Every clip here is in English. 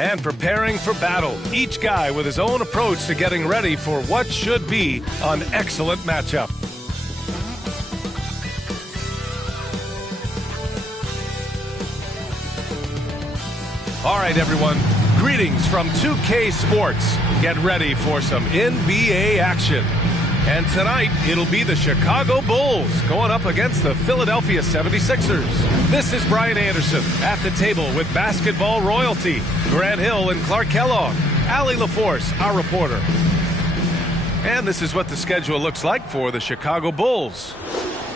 And preparing for battle, each guy with his own approach to getting ready for what should be an excellent matchup. All right, everyone, greetings from 2K Sports. Get ready for some NBA action. And tonight, it'll be the Chicago Bulls going up against the Philadelphia 76ers. This is Brian Anderson at the table with basketball royalty, Grant Hill and Clark Kellogg, Allie LaForce, our reporter. And this is what the schedule looks like for the Chicago Bulls.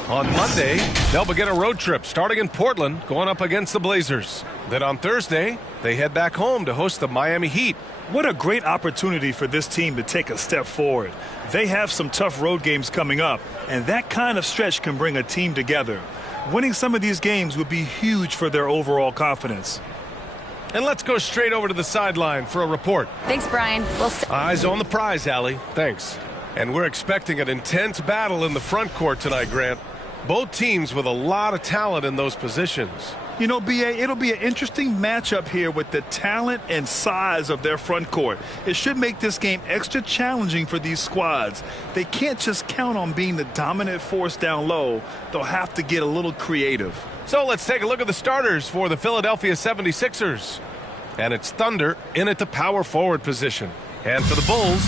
On Monday, they'll begin a road trip starting in Portland, going up against the Blazers. Then on Thursday, they head back home to host the Miami Heat. What a great opportunity for this team to take a step forward. They have some tough road games coming up, and that kind of stretch can bring a team together. Winning some of these games would be huge for their overall confidence. And let's go straight over to the sideline for a report. Thanks, Brian. Eyes on the prize, Allie. Thanks. And we're expecting an intense battle in the front court tonight, Grant. Both teams with a lot of talent in those positions. You know, B.A., it'll be an interesting matchup here with the talent and size of their front court. It should make this game extra challenging for these squads. They can't just count on being the dominant force down low. They'll have to get a little creative. So let's take a look at the starters for the Philadelphia 76ers. And it's Thunder in at the power forward position. And for the Bulls,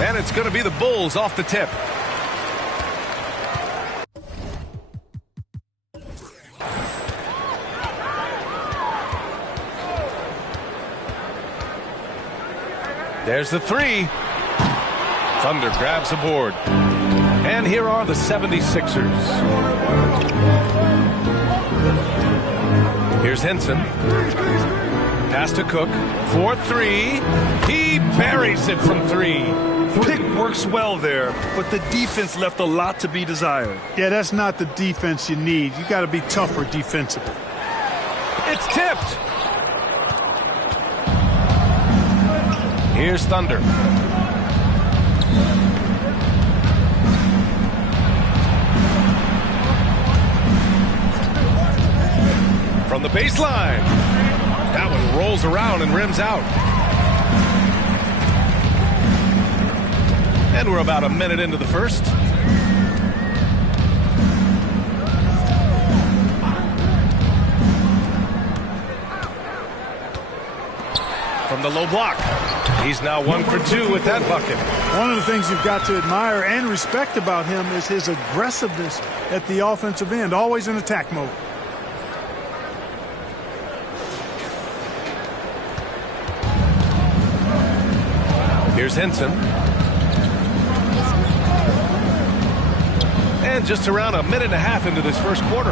and it's going to be the Bulls off the tip. There's the three. Thunder grabs the board. And here are the 76ers. Here's Henson. Pass to Cook. 4-3. He buries it from three. Pick works well there, but the defense left a lot to be desired. Yeah, that's not the defense you need. You got to be tougher defensively. It's tipped. Here's Thunder. From the baseline. That one rolls around and rims out. And we're about a minute into the first. From the low block. He's now 1 for 2 with that bucket. One of the things you've got to admire and respect about him is his aggressiveness at the offensive end, always in attack mode. Here's Henson. And just around a minute and a half into this first quarter.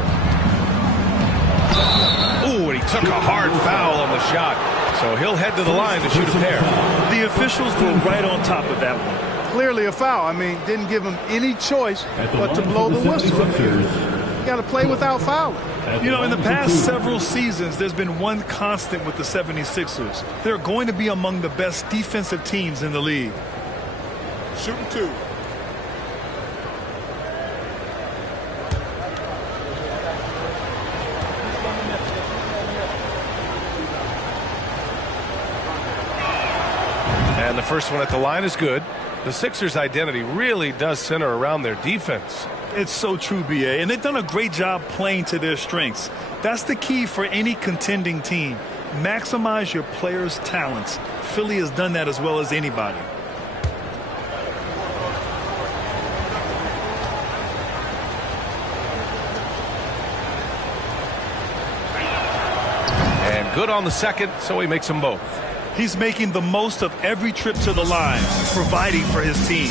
Ooh, and he took a hard foul on the shot. So he'll head to the line to shoot a pair. The officials were right on top of that one. Clearly a foul. I mean, didn't give him any choice but to blow the whistle. You got to play without fouling. You know, in the past several seasons, there's been one constant with the 76ers. They're going to be among the best defensive teams in the league. Shooting two. And the first one at the line is good. The Sixers' identity really does center around their defense. It's so true, B.A., and they've done a great job playing to their strengths. That's the key for any contending team. Maximize your players' talents. Philly has done that as well as anybody. And good on the second, so he makes them both. He's making the most of every trip to the line, providing for his team.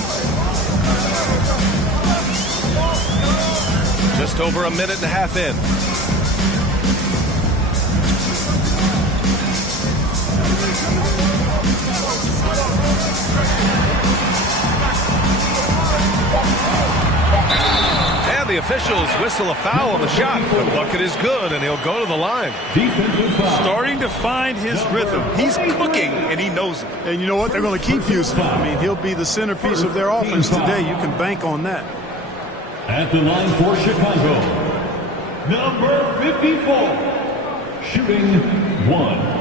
Just over a minute and a half in. And the officials whistle a foul on the shot. The bucket is good, and he'll go to the line. Starting to find his rhythm. He's cooking, and he knows it. And you know what? They're going to keep using him. I mean, he'll be the centerpiece of their offense today. You can bank on that. At the line for Chicago, number 54, shooting 1.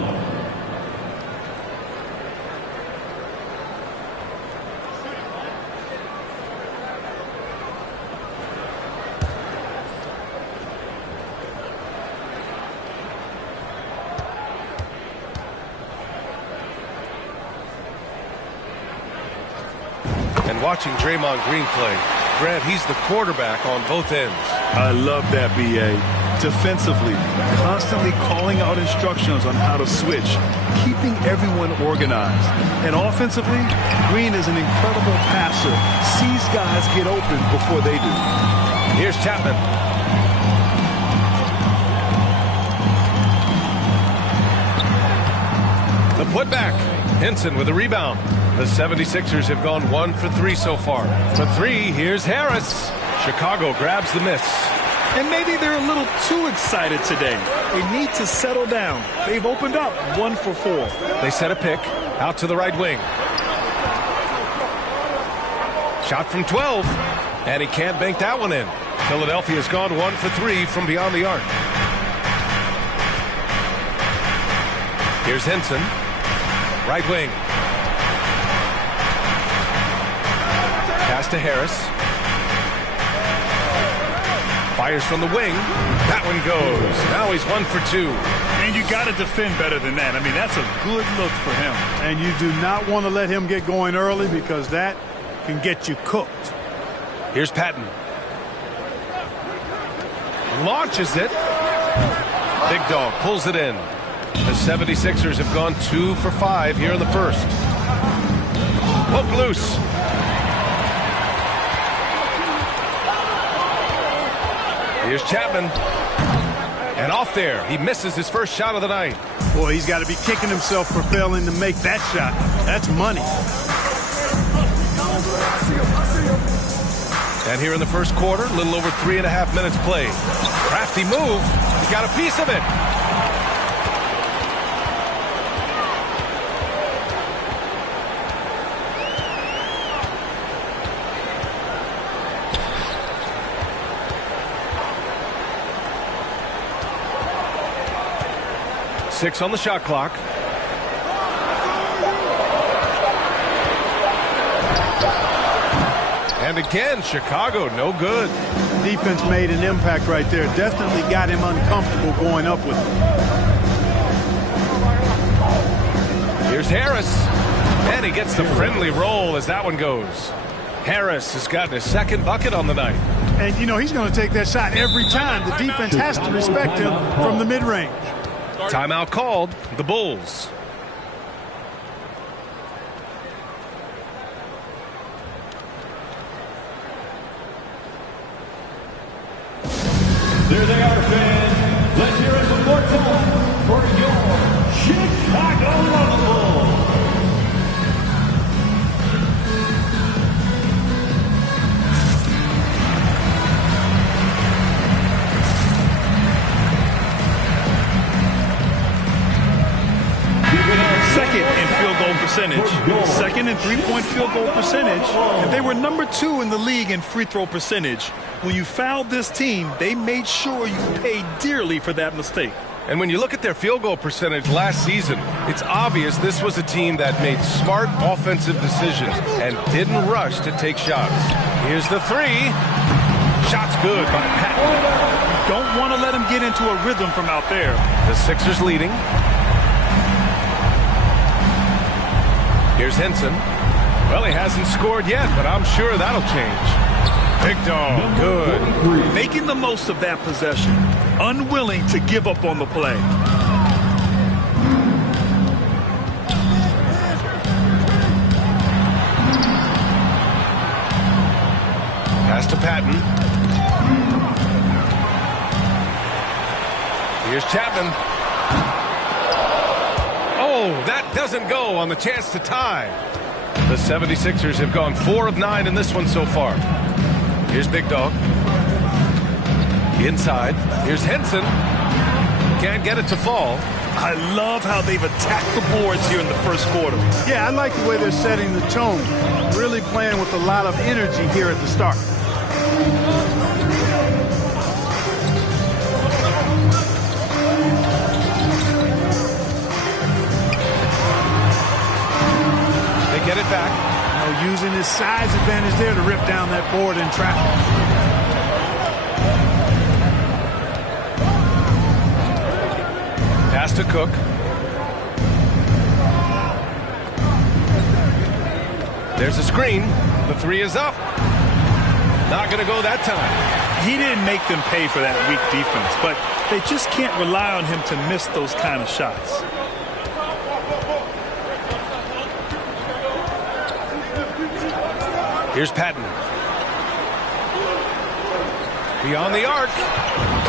And watching Draymond Green play, Grant, he's the quarterback on both ends. I love that, B.A. Defensively, constantly calling out instructions on how to switch, keeping everyone organized. And offensively, Green is an incredible passer, sees guys get open before they do. Here's Chapman. The putback. Henson with a rebound. The 76ers have gone 1 for 3 so far. For 3, here's Harris. Chicago grabs the miss. And maybe they're a little too excited today. They need to settle down. They've opened up 1 for 4. They set a pick out to the right wing. Shot from 12. And he can't bank that one in. Philadelphia's gone 1 for 3 from beyond the arc. Here's Henson. Right wing. Pass to Harris. Fires from the wing. That one goes. Now he's 1 for 2. And you got to defend better than that. I mean, that's a good look for him. And you do not want to let him get going early because that can get you cooked. Here's Patton. Launches it. Big Dog pulls it in. The 76ers have gone 2 for 5 here in the first. Poke loose. Here's Chapman. And off there. He misses his first shot of the night. Boy, he's got to be kicking himself for failing to make that shot. That's money. And here in the first quarter, a little over 3.5 minutes played. Crafty move. He got a piece of it. Six on the shot clock. And again, Chicago, no good. Defense made an impact right there. Definitely got him uncomfortable going up with it. Here's Harris. And he gets the friendly roll as that one goes. Harris has gotten his second bucket on the night. And, you know, he's going to take that shot every time. The defense has to respect him from the mid-range. Timeout called. The Bulls. There they are, fans. Let's hear it one more time for your Chicago Bulls. Second in field goal percentage, second in three-point field goal percentage, and they were number 2 in the league in free throw percentage. When you fouled this team, they made sure you paid dearly for that mistake. And when you look at their field goal percentage last season, it's obvious this was a team that made smart offensive decisions and didn't rush to take shots. Here's the three. Shot's good by Patton. You don't want to let him get into a rhythm from out there. The Sixers leading. Here's Henson. Well, he hasn't scored yet, but I'm sure that'll change. Big Dog, good. Making the most of that possession. Unwilling to give up on the play. Pass to Patton. Here's Chapman. Oh, that doesn't go on the chance to tie. The 76ers have gone 4 of 9 in this one so far. Here's Big Dog. Inside. Here's Henson. Can't get it to fall. I love how they've attacked the boards here in the first quarter. Yeah, I like the way they're setting the tone. Really playing with a lot of energy here at the start. They get it back. You know, using his size advantage there to rip down that board in traffic. Pass to Cook. There's a screen. The three is up. Not going to go that time. He didn't make them pay for that weak defense, but they just can't rely on him to miss those kind of shots. Here's Patton. Beyond the arc.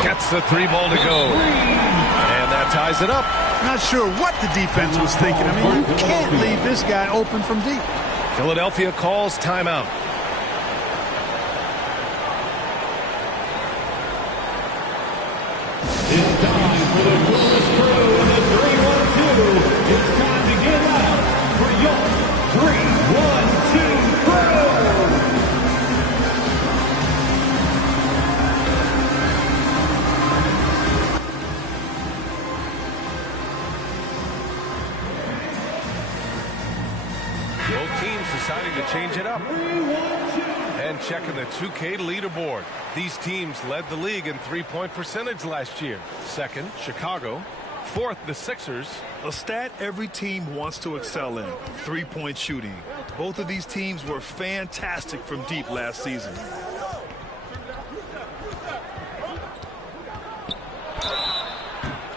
Gets the three ball to go. And that ties it up. Not sure what the defense was thinking. I mean, you can't leave this guy open from deep. Philadelphia calls timeout. It's time for the Coolest Crew in the 3-1-2. It's time to get out for your 3-1-2 crew. Both teams deciding to change it up. And checking the 2K leaderboard. These teams led the league in three-point percentage last year. Second, Chicago. Fourth, the Sixers. A stat every team wants to excel in: three-point shooting. Both of these teams were fantastic from deep last season.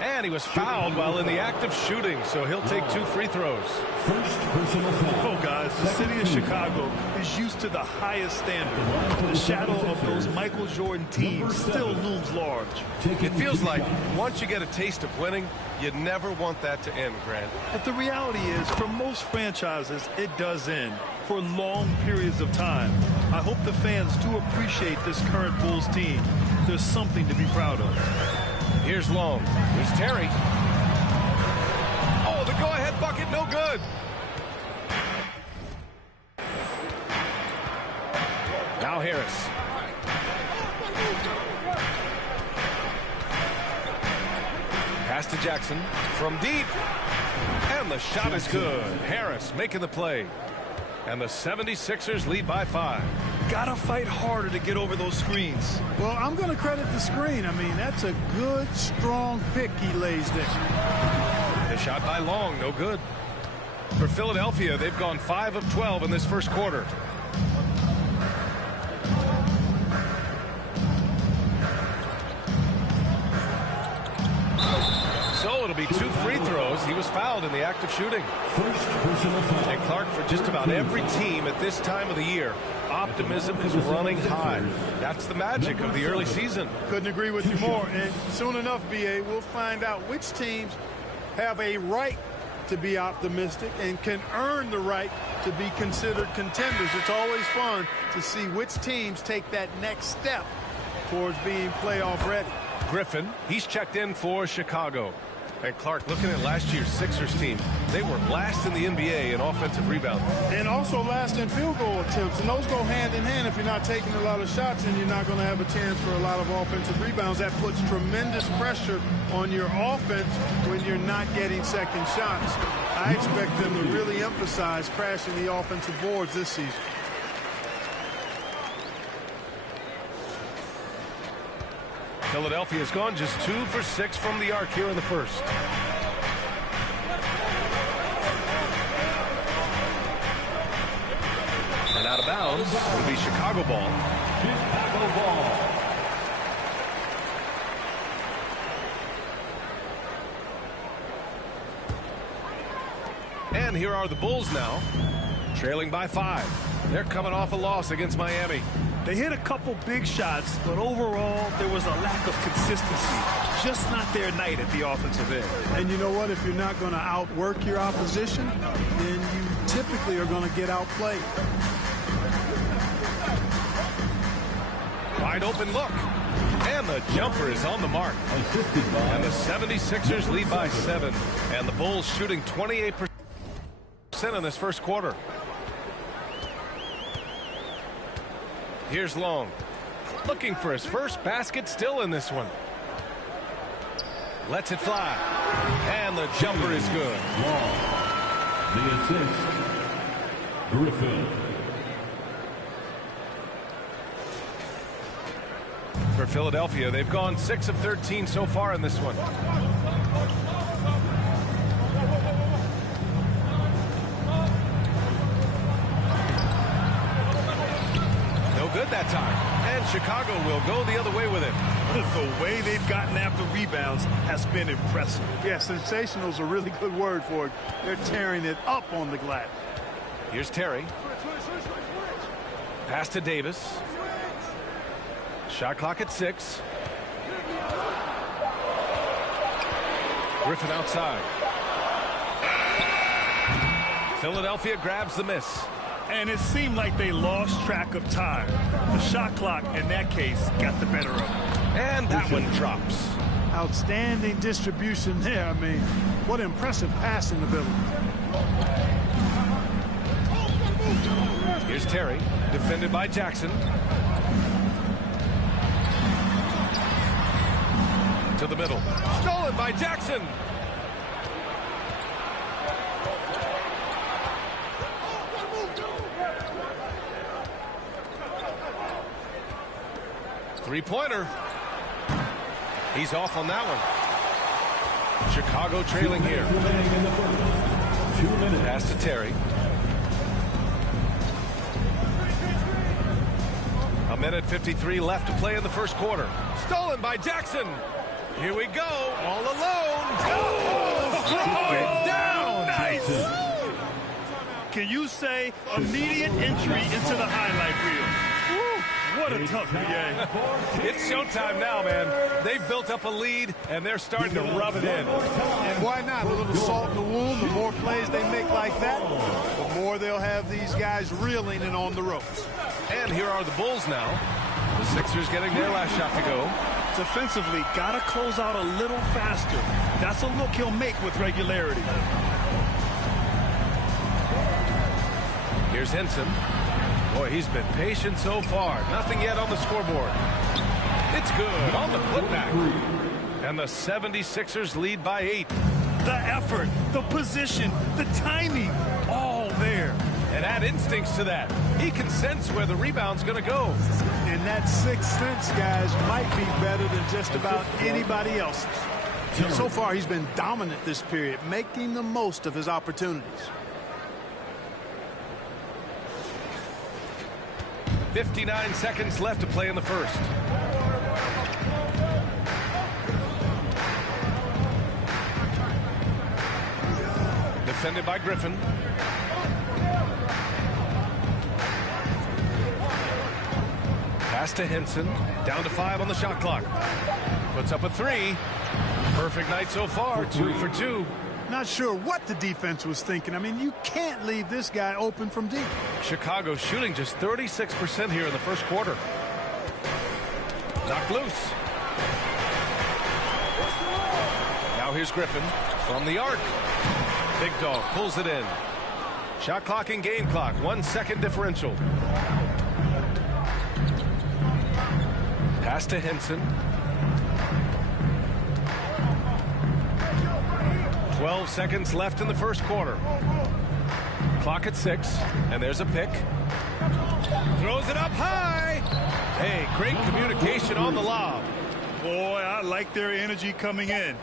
And he was fouled while in the act of shooting, so he'll take 2 free throws. First personal foul. Oh, guys, the city of Chicago is used to the highest standard. The shadow of those Michael Jordan teams still looms large. It feels like once you get a taste of winning, you never want that to end, Grant. But the reality is, for most franchises, it does end for long periods of time. I hope the fans do appreciate this current Bulls team. There's something to be proud of. Here's Long. Here's Terry. Oh, the go-ahead bucket, no good. Now Harris. Pass to Jackson from deep. And the shot is good. Harris making the play. And the 76ers lead by 5. Gotta fight harder to get over those screens. Well, I'm going to credit the screen. I mean, that's a good, strong pick he lays there. The shot by Long, no good. For Philadelphia, they've gone 5 of 12 in this first quarter. So it'll be 2 free throws. He was fouled in the act of shooting. First personal foul. And Clark, for just about every team at this time of the year, optimism is running high. That's the magic of the early season. Couldn't agree with you more. And soon enough, B.A., we'll find out which teams have a right to be optimistic and can earn the right to be considered contenders. It's always fun to see which teams take that next step towards being playoff ready. Griffin, he's checked in for Chicago. And Clark, looking at last year's Sixers team, they were last in the NBA in offensive rebounding. And also last in field goal attempts. And those go hand in hand. If you're not taking a lot of shots, and you're not going to have a chance for a lot of offensive rebounds. That puts tremendous pressure on your offense when you're not getting second shots. I expect them to really emphasize crashing the offensive boards this season. Philadelphia's gone just 2 for 6 from the arc here in the first. And out of bounds will be Chicago ball. Chicago ball. And here are the Bulls now, trailing by 5. They're coming off a loss against Miami. They hit a couple big shots, but overall, there was a lack of consistency. Just not their night at the offensive end. And you know what? If you're not going to outwork your opposition, then you typically are going to get outplayed. Wide open look. And the jumper is on the mark. And the 76ers lead by 7. And the Bulls shooting 28% in this first quarter. Here's Long. Looking for his first basket still in this one. Lets it fly. And the jumper is good. The assist, Griffin. For Philadelphia, they've gone 6 of 13 so far in this one. No good that time. And Chicago will go the other way with it. The way they've gotten after rebounds has been impressive. Yeah, sensational is a really good word for it. They're tearing it up on the glass. Here's Terry. Pass to Davis. Shot clock at 6. Griffin outside. Philadelphia grabs the miss. And it seemed like they lost track of time. The shot clock, in that case, got the better of them. And that one drops. Outstanding distribution there. I mean, what impressive passing ability. Here's Terry, defended by Jackson. To the middle. Stolen by Jackson. Three-pointer. He's off on that one. Chicago trailing here. 2 minutes. Pass to Terry. A minute 53 left to play in the first quarter. Stolen by Jackson. Here we go. All alone. Oh, throw it down. Nice. Can you say immediate entry into the highlight reel? What a tough PA. It's showtime now, man. They've built up a lead, and they're starting to rub it in. And why not? A little salt in the wound. The more plays they make like that, the more they'll have these guys reeling and on the ropes. And here are the Bulls now. The Sixers getting their last shot to go. Defensively, got to close out a little faster. That's a look he'll make with regularity. Here's Henson. Boy, he's been patient so far. Nothing yet on the scoreboard. It's good on the putback. And the 76ers lead by 8. The effort, the position, the timing, all there. And add instincts to that. He can sense where the rebound's going to go. And that sixth sense, guys, might be better than just about anybody else's. So far, he's been dominant this period, making the most of his opportunities. 59 seconds left to play in the first. Defended by Griffin. Pass to Henson. Down to 5 on the shot clock. Puts up a 3. Perfect night so far. 2 for 2. Not sure what the defense was thinking. I mean, you can't leave this guy open from deep. Chicago shooting just 36% here in the first quarter. Knocked loose. Now here's Griffin from the arc. Big Dog pulls it in. Shot clock and game clock. 1 second differential. Pass to Henson. 12 seconds left in the first quarter. Clock at 6, and there's a pick. Throws it up high. Hey, great communication on the lob. Boy, I like their energy coming in.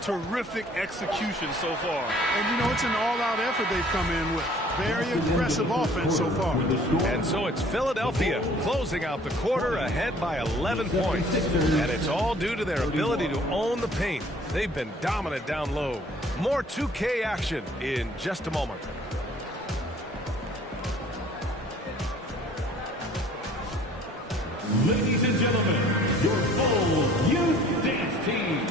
Terrific execution so far. And, you know, it's an all-out effort they've come in with. Very aggressive offense so far. And so it's Philadelphia closing out the quarter ahead by 11 points. And it's all due to their ability to own the paint. They've been dominant down low. More 2K action in just a moment. Ladies and gentlemen, your Bulls Youth Dance Team.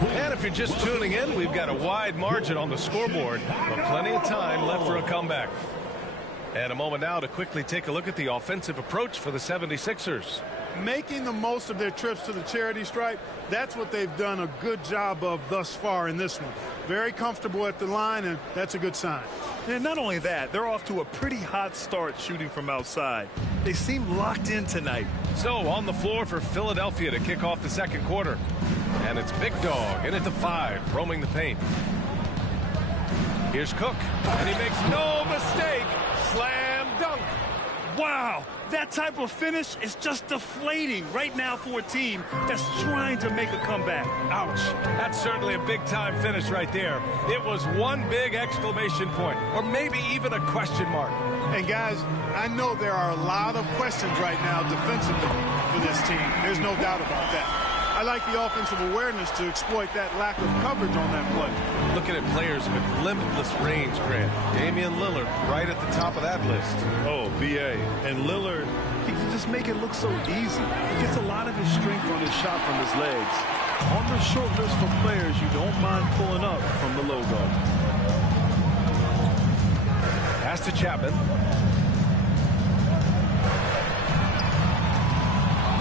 And if you're just tuning in, we've got a wide margin on the scoreboard, but plenty of time left for a comeback. And a moment now to quickly take a look at the offensive approach for the 76ers. Making the most of their trips to the charity stripe, that's what they've done a good job of thus far in this one. Very comfortable at the line, and that's a good sign. And not only that, they're off to a pretty hot start shooting from outside. They seem locked in tonight. So on the floor for Philadelphia to kick off the second quarter. And it's Big Dog in at the 5, roaming the paint. Here's Cook, and he makes no mistake. Slam dunk. Wow, that type of finish is just deflating right now for a team that's trying to make a comeback. Ouch. That's certainly a big-time finish right there. It was one big exclamation point, or maybe even a question mark. And guys, I know there are a lot of questions right now defensively for this team. There's no doubt about that. I like the offensive awareness to exploit that lack of coverage on that play. Looking at players with limitless range, Grant. Damian Lillard right at the top of that list. Oh, B.A. And Lillard, he can just make it look so easy. He gets a lot of his strength on his shot from his legs. On the short list for players you don't mind pulling up from the logo. Pass to Chapman.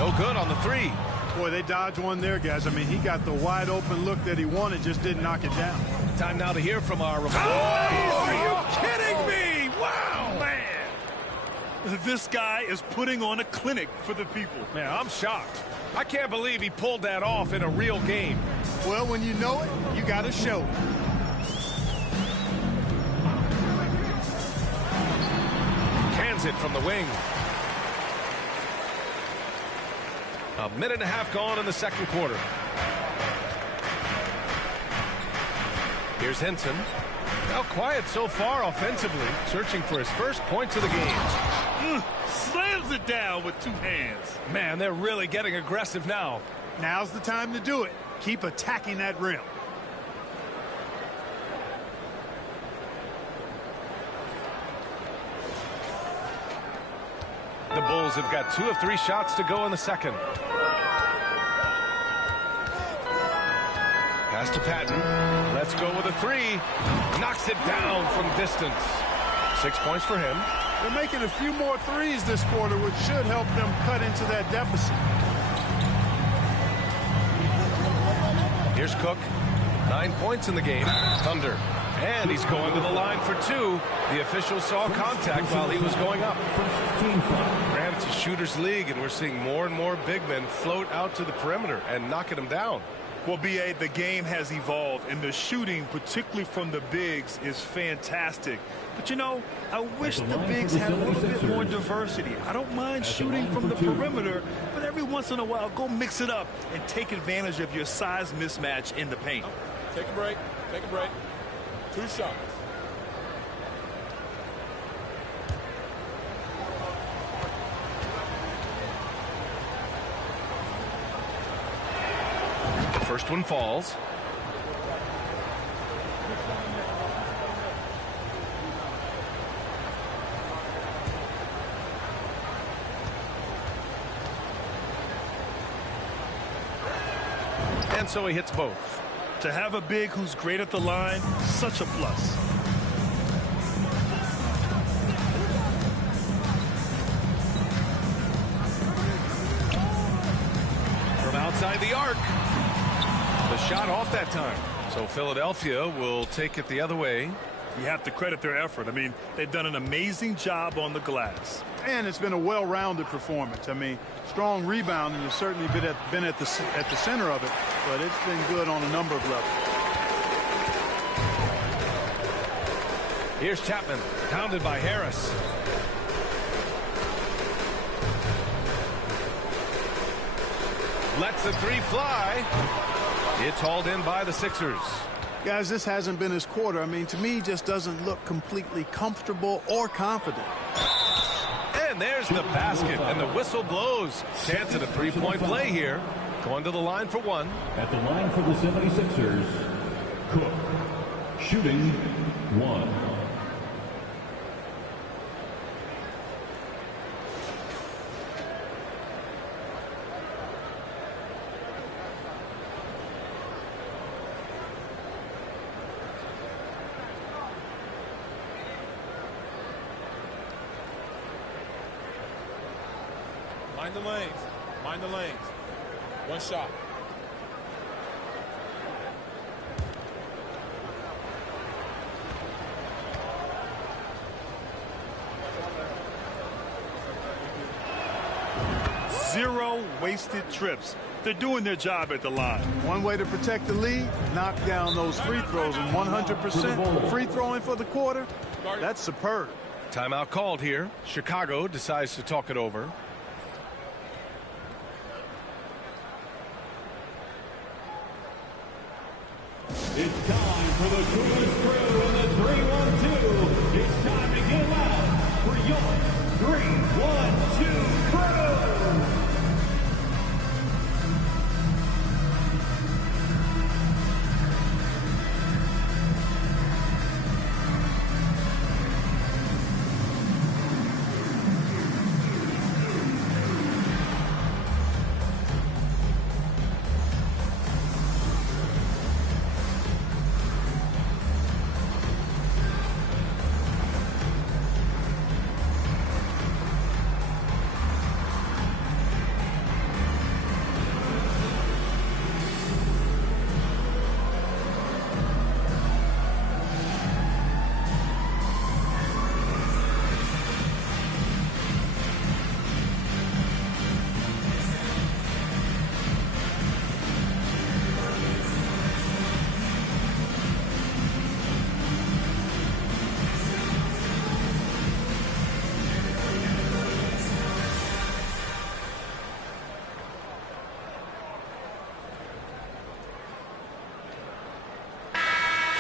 No good on the 3. Boy, they dodged one there, guys. I mean, he got the wide open look that he wanted, just didn't knock it down. Time now to hear from our reporter. Are you kidding me? Wow, Man, this guy is putting on a clinic for the people. Man, I'm shocked. I can't believe he pulled that off in a real game. Well, when you know it, you got to show it. Cans it from the wing. A minute and a half gone in the second quarter. Here's Henson. Now quiet so far offensively, searching for his first points of the game. Slams it down with 2 hands. Man, they're really getting aggressive now. Now's the time to do it. Keep attacking that rim. The Bulls have got 2 of 3 shots to go in the second. Pass to Patton. Let's go with a 3. Knocks it down from distance. 6 points for him. They're making a few more threes this quarter, which should help them cut into that deficit. Here's Cook. 9 points in the game. Thunder. And he's going to the line for 2. The official saw contact while he was going up. Grant, it's a shooter's league, and we're seeing more and more big men float out to the perimeter and knocking them down. Well, B.A., the game has evolved, and the shooting, particularly from the bigs, is fantastic. But, you know, I wish the bigs had a little bit more diversity. I don't mind shooting from the perimeter, but every once in a while, go mix it up and take advantage of your size mismatch in the paint. Take a break. Take a break. 2 shots. The first one falls. And so he hits both. To have a big who's great at the line, such a plus. From outside the arc. The shot off that time. So Philadelphia will take it the other way. You have to credit their effort. I mean, they've done an amazing job on the glass. And it's been a well-rounded performance. I mean, strong rebounding has certainly been at the center of it, but it's been good on a number of levels. Here's Chapman, pounded by Harris. Lets the 3 fly. It's hauled in by the Sixers. Guys, this hasn't been his quarter. I mean, to me, he just doesn't look completely comfortable or confident. And there's the basket, and the whistle blows. Chance at a 3-point play here. Going to the line for 1. At the line for the 76ers, Cook. Shooting 1. Mind the lanes. Mind the lanes. One shot. Zero wasted trips. They're doing their job at the line. One way to protect the lead, knock down those free throws, and 100% free throwing for the quarter, that's superb. Timeout called here. Chicago decides to talk it over. It's time for the Cougars crew in the 3-1-2. It's time to get loud for your 3-1-2 crew.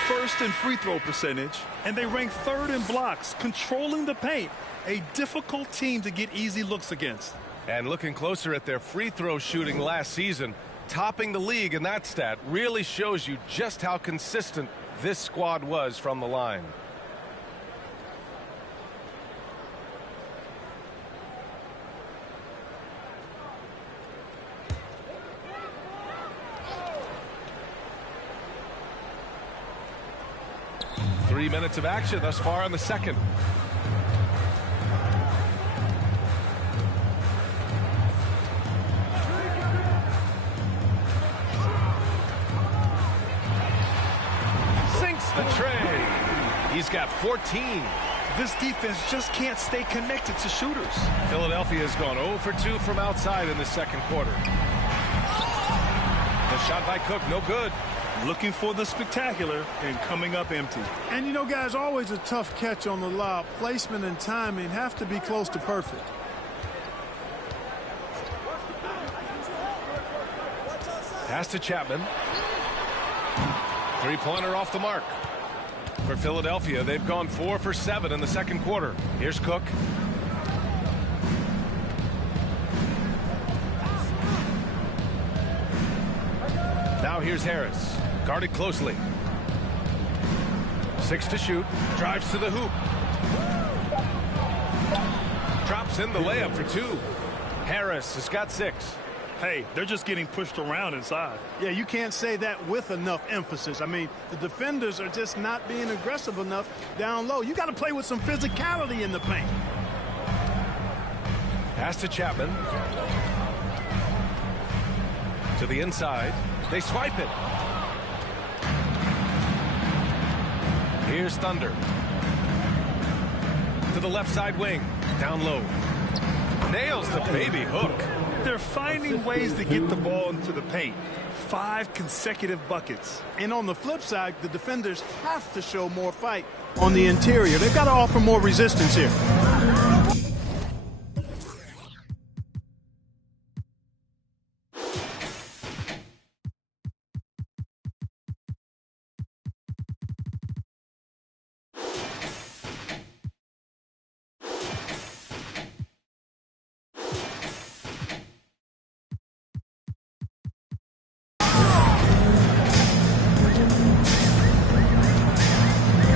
First in free throw percentage, and they rank third in blocks, controlling the paint. A difficult team to get easy looks against. And looking closer at their free throw shooting last season, topping the league in that stat really shows you just how consistent this squad was from the line. Three minutes of action thus far in the second. Sinks the tray. He's got 14. This defense just can't stay connected to shooters. Philadelphia has gone 0 for 2 from outside in the second quarter. The shot by Cook, no good. Looking for the spectacular and coming up empty. And you know, guys, always a tough catch on the lob. Placement and timing have to be close to perfect. Pass to Chapman. Three-pointer off the mark. For Philadelphia, they've gone 4 for 7 in the second quarter. Here's Cook. Now here's Harris. Guarded closely. 6 to shoot. Drives to the hoop. Drops in the layup for 2. Harris has got 6. Hey, they're just getting pushed around inside. Yeah, you can't say that with enough emphasis. I mean, the defenders are just not being aggressive enough down low. You got to play with some physicality in the paint. Pass to Chapman. To the inside. They swipe it. Here's Thunder. To the left side wing. Down low. Nails the baby hook. They're finding ways to get the ball into the paint. 5 consecutive buckets. And on the flip side, the defenders have to show more fight on the interior. They've got to offer more resistance here.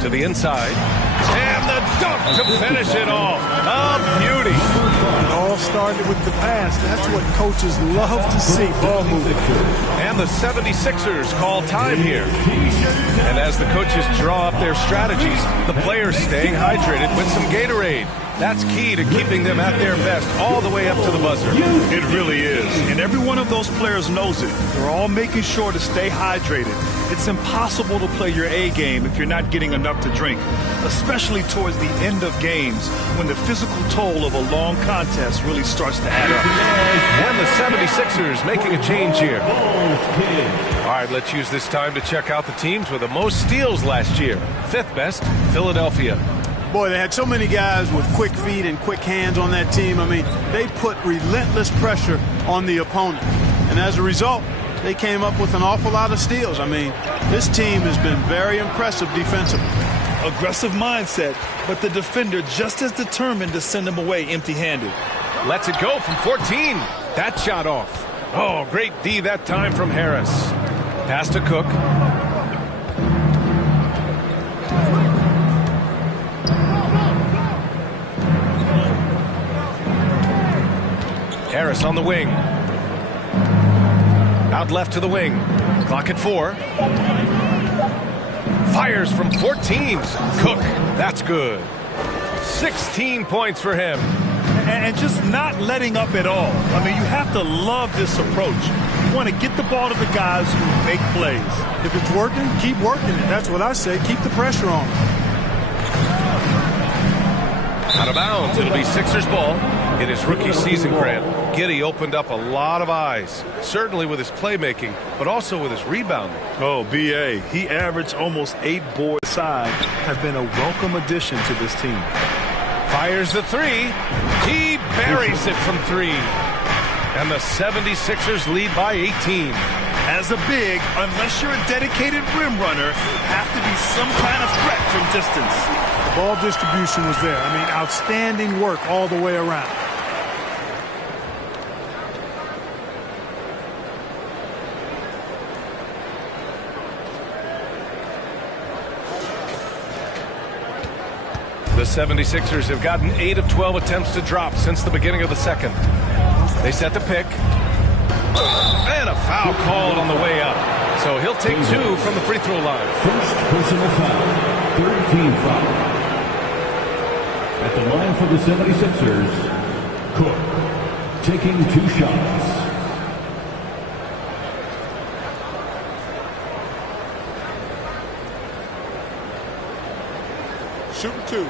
To the inside. And the dunk to finish it off. A beauty. It all started with the pass. That's what coaches love to see. Ball movement. And the 76ers call time here. And as the coaches draw up their strategies, the players staying hydrated with some Gatorade. That's key to keeping them at their best all the way up to the buzzer. It really is. And every one of those players knows it. They're all making sure to stay hydrated. It's impossible to play your A game if you're not getting enough to drink, especially towards the end of games when the physical toll of a long contest really starts to add up. And the 76ers making a change here. All right, let's use this time to check out the teams with the most steals last year. Fifth best, Philadelphia. Boy, they had so many guys with quick feet and quick hands on that team. I mean, they put relentless pressure on the opponent. And as a result, they came up with an awful lot of steals. I mean, this team has been very impressive defensively. Aggressive mindset, but the defender just as determined to send them away empty-handed. Lets it go from 14. That shot off. Oh, great D that time from Harris. Pass to Cook. Harris on the wing. Out left to the wing. Clock at 4. Fires from 14. Cook. That's good. 16 points for him. And just not letting up at all. I mean, you have to love this approach. You want to get the ball to the guys who make plays. If it's working, keep working it. That's what I say. Keep the pressure on. Out of bounds. It'll be Sixers ball. In his rookie season, Grant, Giddey opened up a lot of eyes, certainly with his playmaking, but also with his rebounding. Oh, B.A., he averaged almost 8 boards a side, have been a welcome addition to this team. Fires the 3. He buries it from 3. And the 76ers lead by 18. As a big, unless you're a dedicated rim runner, have to be some kind of threat from distance. The ball distribution was there. I mean, outstanding work all the way around. The 76ers have gotten 8 of 12 attempts to drop since the beginning of the second. They set the pick. And a foul called on the way up. So he'll take 2 from the free throw line. First personal foul, third team foul. At the line for the 76ers, Cook taking 2 shots. Shooting 2.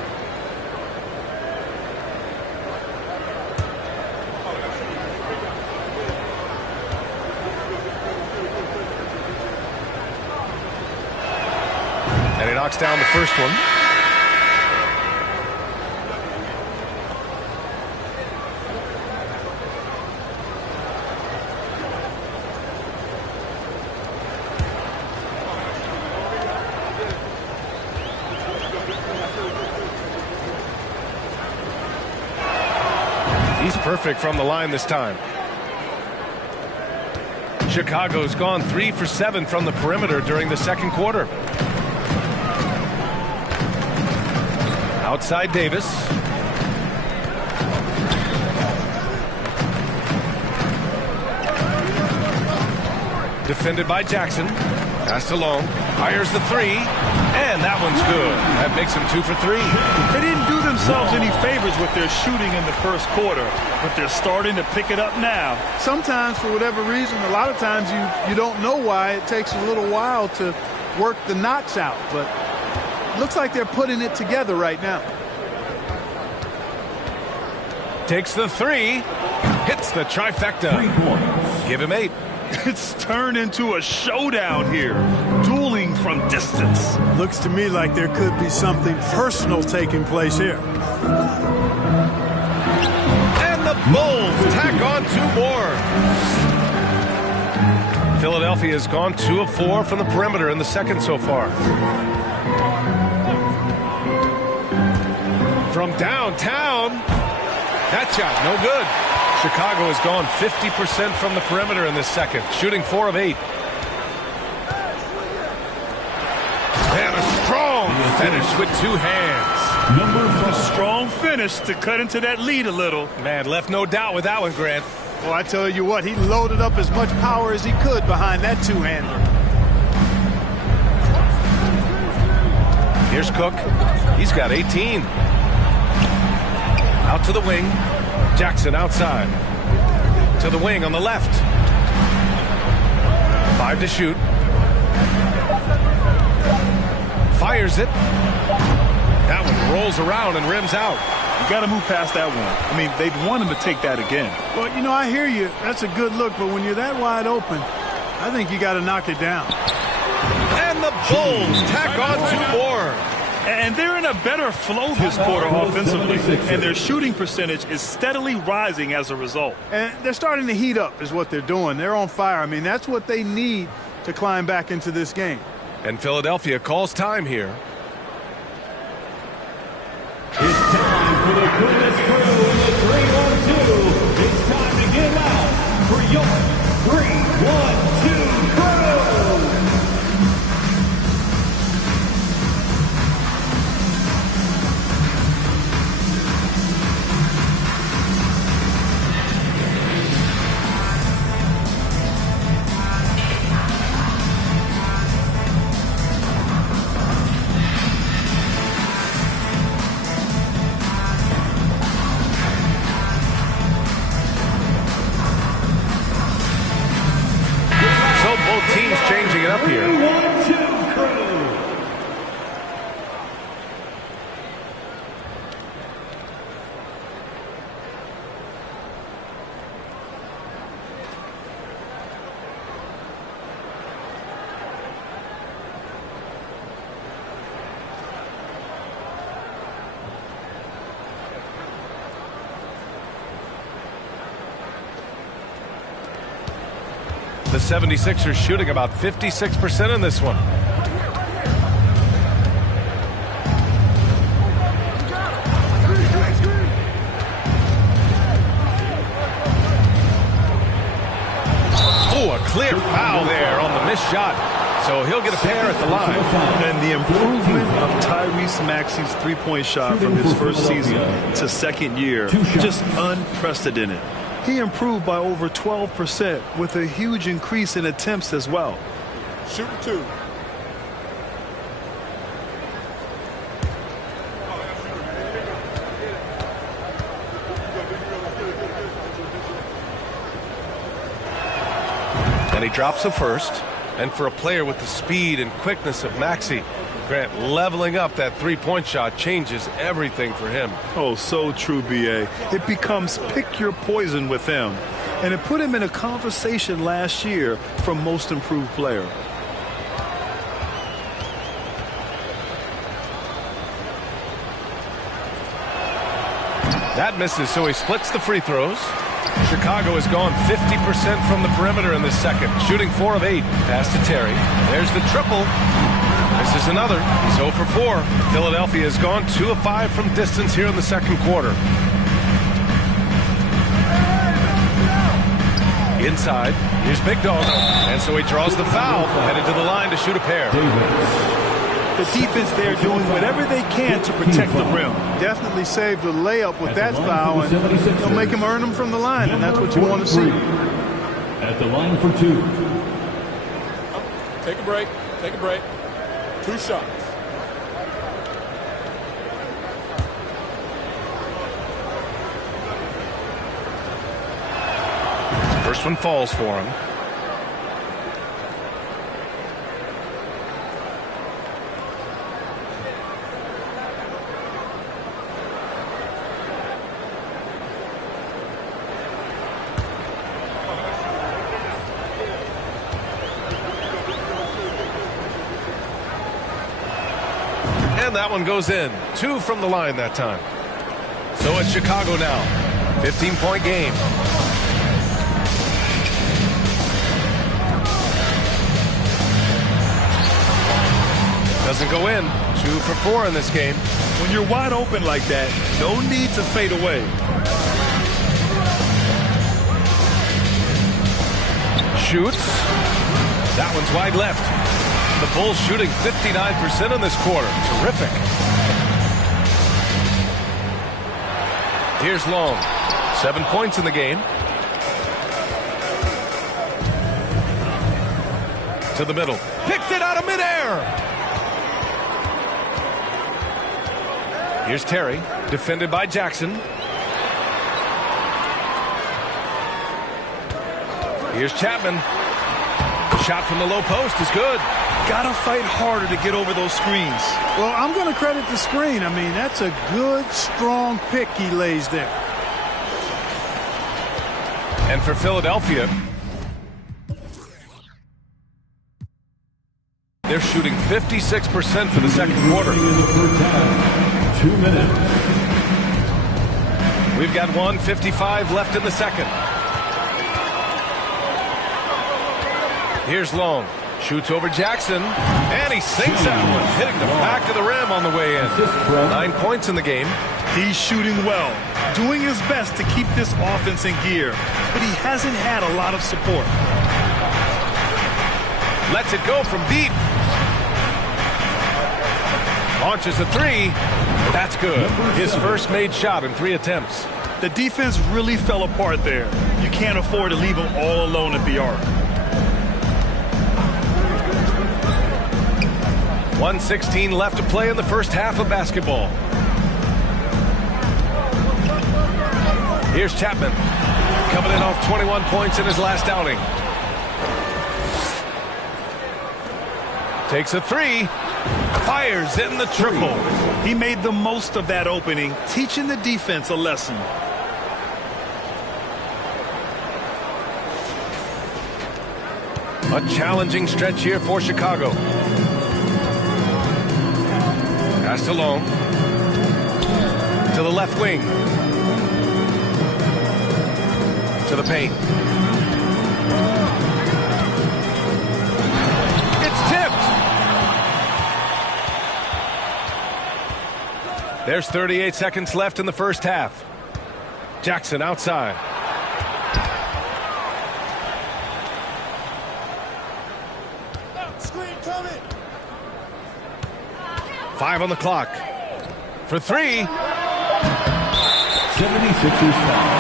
And he knocks down the first one. He's perfect from the line this time. Chicago's gone 3 for 7 from the perimeter during the second quarter. Outside Davis. Defended by Jackson. Pass to Long. Fires the 3. And that one's good. That makes him 2 for 3. They didn't do themselves any favors with their shooting in the first quarter, but they're starting to pick it up now. Sometimes, for whatever reason, a lot of times you don't know why. It takes a little while to work the knots out, but it looks like they're putting it together right now. Takes the 3. Hits the trifecta. 3 points. Give him 8. It's turned into a showdown here, dueling from distance. Looks to me like there could be something personal taking place here. And the Bulls tack on 2 more. Philadelphia has gone 2 of 4 from the perimeter in the second so far. From downtown. That shot, no good. Chicago has gone 50% from the perimeter in this second, shooting 4 of 8. And a strong finish with 2 hands. Number 5. Strong finish to cut into that lead a little. Man, left no doubt with that one, Grant. Well, I tell you what, he loaded up as much power as he could behind that two-hander. Here's Cook. He's got 18. Out to the wing. Jackson outside. To the wing on the left. 5 to shoot. Fires it. That one rolls around and rims out. You got to move past that one. I mean, they'd want him to take that again. Well, you know, I hear you. That's a good look, but when you're that wide open, I think you got to knock it down. And the Bulls tack on 2 more. And they're in a better flow this quarter offensively, and their shooting percentage is steadily rising as a result. And they're starting to heat up is what they're doing. They're on fire. I mean, that's what they need to climb back into this game. And Philadelphia calls time here. It's time for the Goodness Crew in the 3-1-2. It's time to get out for your 3-1-2 crew. Teams changing it up here. 3-1-2 crew. The 76ers shooting about 56% in this one. Oh, a clear foul there on the missed shot. So he'll get a pair at the line. And the improvement of Tyrese Maxey's three-point shot from his first season to second year, just unprecedented. He improved by over 12% with a huge increase in attempts as well. Shooting 2. And he drops the first. And for a player with the speed and quickness of Maxey, Grant, leveling up that three-point shot changes everything for him. Oh, so true, B.A. It becomes pick your poison with him. And it put him in a conversation last year for most improved player. That misses, so he splits the free throws. Chicago has gone 50% from the perimeter in this second, shooting 4 of 8. Pass to Terry. There's the triple. This is another. He's 0 for 4. Philadelphia has gone 2 of 5 from distance here in the second quarter. Inside. Here's Big Dog. And so he draws the foul, headed to the line to shoot a pair. The defense there doing whatever they can to protect the rim. Definitely saved the layup with that foul, and they'll make him earn them from the line, and that's what you want to see. At the line for 2. Take a break. Take a break. 2 shots. First one falls for him. And that one goes in. 2 from the line that time. So it's Chicago now. 15-point game. Doesn't go in. 2 for 4 in this game. When you're wide open like that, no need to fade away. Shoots. That one's wide left. The Bulls shooting 59% in this quarter. Terrific. Here's Long. 7 points in the game. To the middle. Picked it out of midair. Here's Terry. Defended by Jackson. Here's Chapman. Shot from the low post is good. Gotta fight harder to get over those screens. Well, I'm going to credit the screen. I mean, that's a good, strong pick he lays there. And for Philadelphia, they're shooting 56% for the second quarter. 2 minutes. We've got 1:55 left in the second. Here's Long. Shoots over Jackson. And he sinks that one, hitting the back of the rim on the way in. 9 points in the game. He's shooting well, doing his best to keep this offense in gear, but he hasn't had a lot of support. Lets it go from deep. Launches a three. That's good. His first made shot in 3 attempts. The defense really fell apart there. You can't afford to leave him all alone at the arc. 1:16 left to play in the first half of basketball. Here's Chapman. Coming in off 21 points in his last outing. Takes a three. Fires in the triple. He made the most of that opening, teaching the defense a lesson. A challenging stretch here for Chicago. Pass to Long. To the left wing. To the paint. It's tipped. There's 38 seconds left in the first half. Jackson outside. Screen coming. 5 on the clock. For 3. 76ers foul.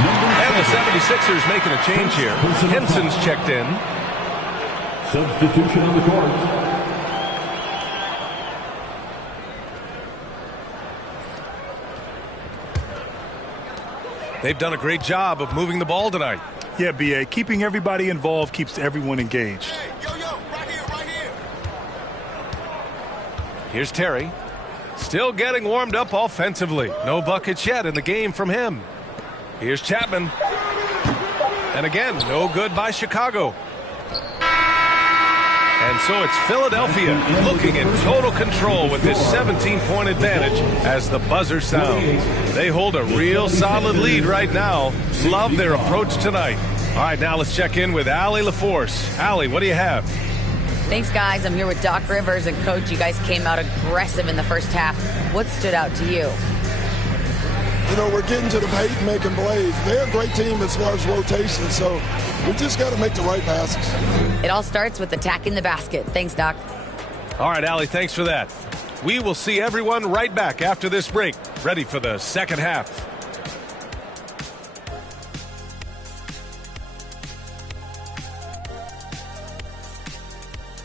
And the 76ers making a change here. Henson's checked in. Substitution on the court. They've done a great job of moving the ball tonight. Yeah, B.A., keeping everybody involved keeps everyone engaged. Hey, yo, right here, right here. Here's Terry. Still getting warmed up offensively. No buckets yet in the game from him. Here's Chapman. And again, no good by Chicago. And so it's Philadelphia looking in total control with this 17-point advantage as the buzzer sounds. They hold a real solid lead right now. Love their approach tonight. All right, now let's check in with Allie LaForce. Allie, what do you have? Thanks, guys. I'm here with Doc Rivers. And, Coach, you guys came out aggressive in the first half. What stood out to you? You know, we're getting to the paint and making plays. They're a great team as far as rotation, so we just got to make the right passes. It all starts with attacking the basket. Thanks, Doc. All right, Allie, thanks for that. We will see everyone right back after this break, ready for the second half.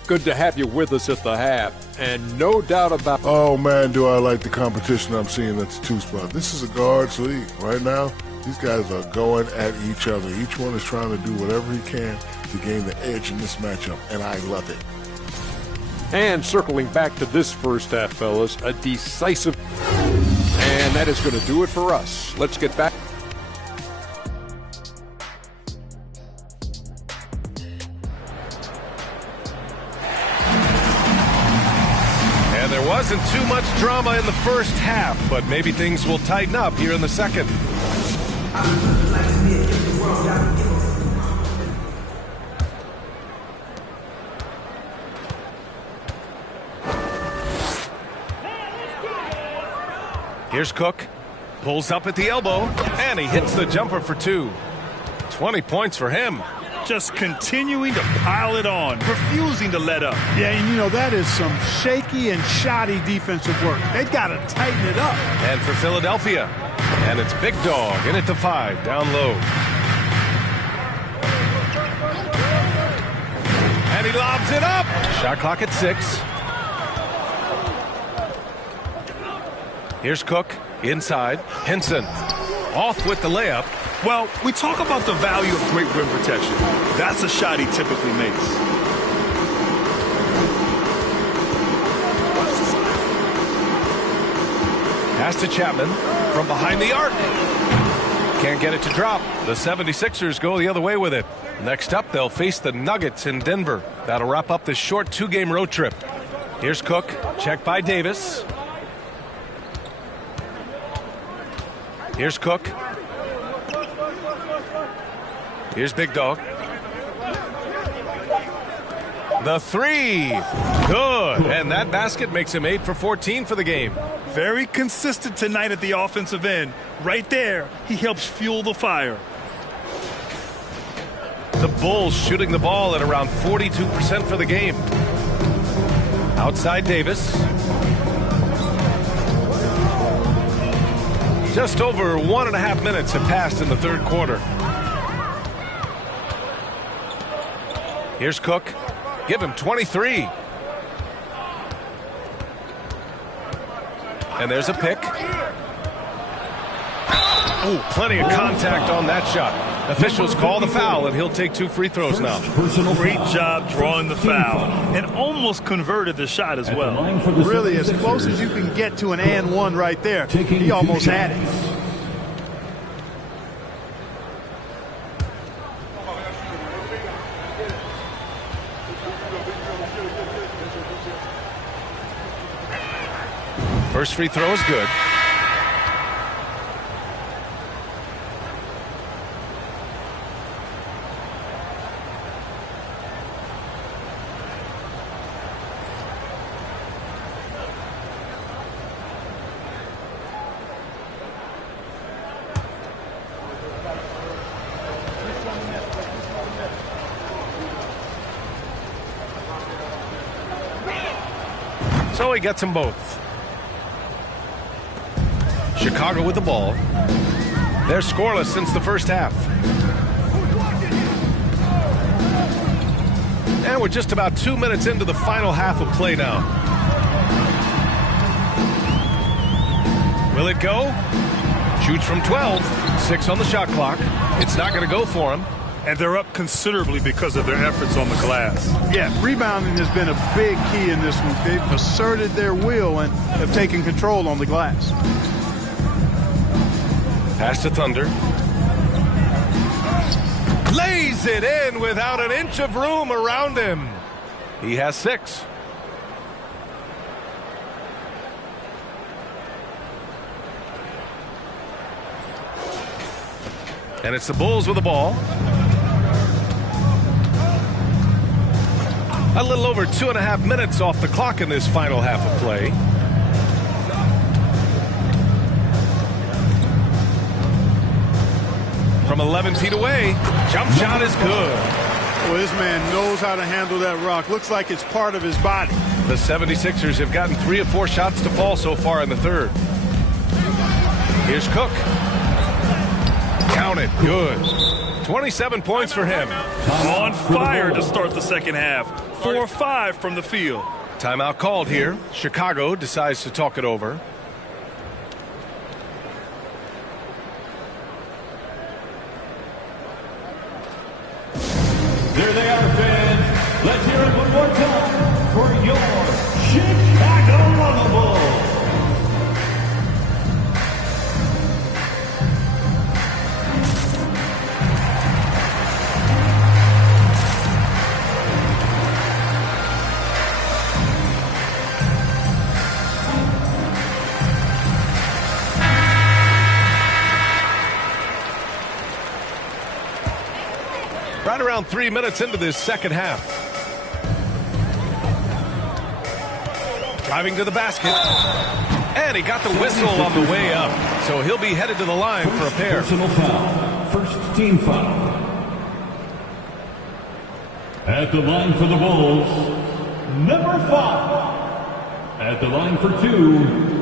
Good to have you with us at the half. And no doubt about it. Oh, man, do I like the competition I'm seeing at the 2 spot. This is a guards league. Right now, these guys are going at each other. Each one is trying to do whatever he can to gain the edge in this matchup, and I love it. And circling back to this first half, fellas, a decisive. And that is going to do it for us. Let's get back. Wasn't too much drama in the first half, but maybe things will tighten up here in the second. Here's Cook. Pulls up at the elbow, and he hits the jumper for 2. 20 points for him. Just continuing to pile it on, refusing to let up. Yeah, and you know, that is some shaky and shoddy defensive work. They got to tighten it up. And for Philadelphia, And it's Big Dog in at the 5, down low. And he lobs it up. Shot clock at 6. Here's Cook inside. Henson off with the layup. Well, we talk about the value of great rim protection. That's a shot he typically makes. Pass to Chapman from behind the arc. Can't get it to drop. The 76ers go the other way with it. Next up, they'll face the Nuggets in Denver. That'll wrap up this short 2-game road trip. Here's Cook, checked by Davis. Here's Cook. Here's Big Dog. The 3. Good. And that basket makes him 8 for 14 for the game. Very consistent tonight at the offensive end. Right there, he helps fuel the fire. The Bulls shooting the ball at around 42% for the game. Outside Davis. Just over 1.5 minutes have passed in the third quarter. Here's Cook. Give him 23. And there's a pick. Oh, plenty of contact on that shot. Officials call the foul, and he'll take 2 free throws now. Great job drawing the foul. And almost converted the shot as well. Really, as close as you can get to an and one right there. He almost had it. First free throw is good. So he gets them both. Chicago with the ball. They're scoreless since the first half. And we're just about 2 minutes into the final half of play now. Will it go? Shoots from 12. 6 on the shot clock. It's not going to go for him. And they're up considerably because of their efforts on the glass. Yeah, rebounding has been a big key in this one. They've asserted their will and have taken control on the glass. Pass to Thunder. Lays it in without an inch of room around him. He has 6. And it's the Bulls with the ball. A little over 2.5 minutes off the clock in this final half of play. From 11 feet away, jump shot is good. Well, this man knows how to handle that rock. Looks like it's part of his body. The 76ers have gotten 3 of 4 shots to fall so far in the third. Here's Cook. Count it. Good. 27 points for him. On fire to start the second half. 4-5 from the field. Timeout called here. Chicago decides to talk it over. There they are, fans. Let's hear it one more time for your Chicago Bulls. Right around 3 minutes into this second half. Driving to the basket. And he got the whistle on the way up. So he'll be headed to the line for a pair. Personal foul. First team foul. At the line for the Bulls, number 5. At the line for 2,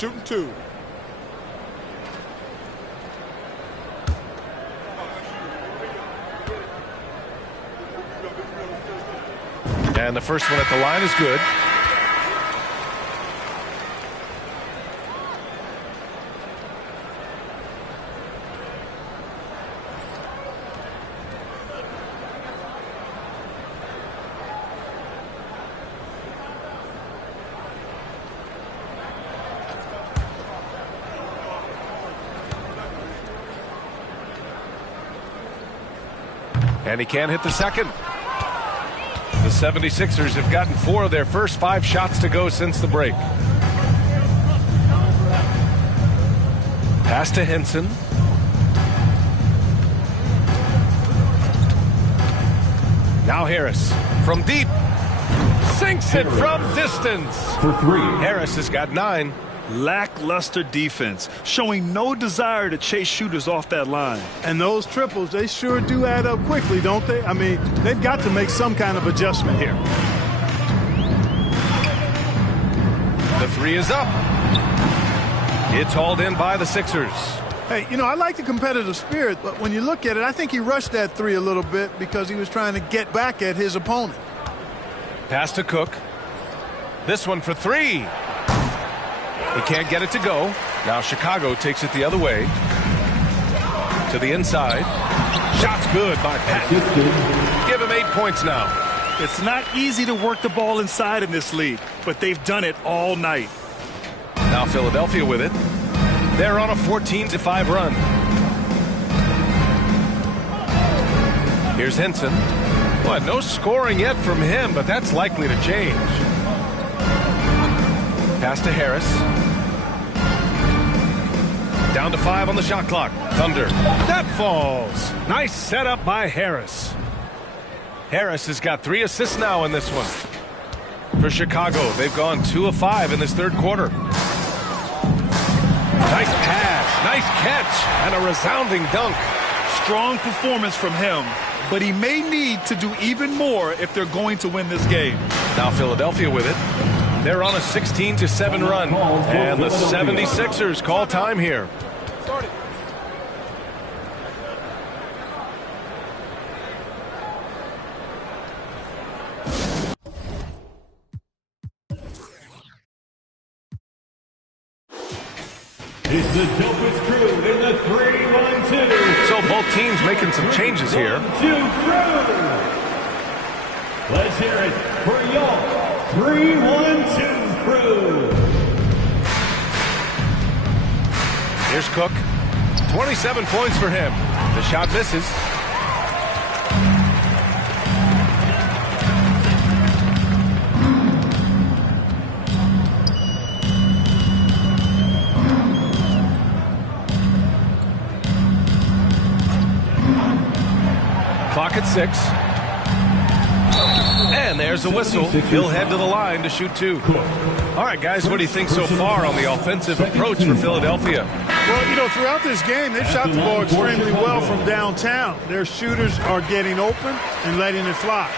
shooting 2. And the first one at the line is good. And he can't hit the second. The 76ers have gotten 4 of their first 5 shots to go since the break. Pass to Henson. Now Harris from deep. Sinks it from distance. For 3. Harris has got 9. Lackluster defense, showing no desire to chase shooters off that line. And those triples, they sure do add up quickly, don't they? I mean, they've got to make some kind of adjustment here. The 3 is up. It's hauled in by the Sixers. Hey, you know, I like the competitive spirit, but when you look at it, I think he rushed that 3 a little bit because he was trying to get back at his opponent. Pass to Cook. This one for 3. He can't get it to go. Now Chicago takes it the other way. To the inside. Shot's good by Patton. Give him 8 points now. It's not easy to work the ball inside in this league, but they've done it all night. Now Philadelphia with it. They're on a 14-5 run. Here's Henson. Well, no scoring yet from him, but that's likely to change. Pass to Harris. Down to 5 on the shot clock. Thunder. That falls. Nice setup by Harris. Harris has got 3 assists now in this one. For Chicago, they've gone 2 of 5 in this third quarter. Nice pass. Nice catch. And a resounding dunk. Strong performance from him, but he may need to do even more if they're going to win this game. Now Philadelphia with it. They're on a 16-7 run, and the 76ers call time here. It's the dopest crew in the 3-1-2. So both teams making some changes here. 1-2 crew. Let's hear it for your 3-1-2 crew. Here's Cook. 27 points for him. The shot misses. Clock at 6. And there's the whistle. He'll head to the line to shoot 2. All right, guys, what do you think so far on the offensive approach for Philadelphia? Well, you know, throughout this game, they've shot the ball extremely well from downtown. Their shooters are getting open and letting it fly.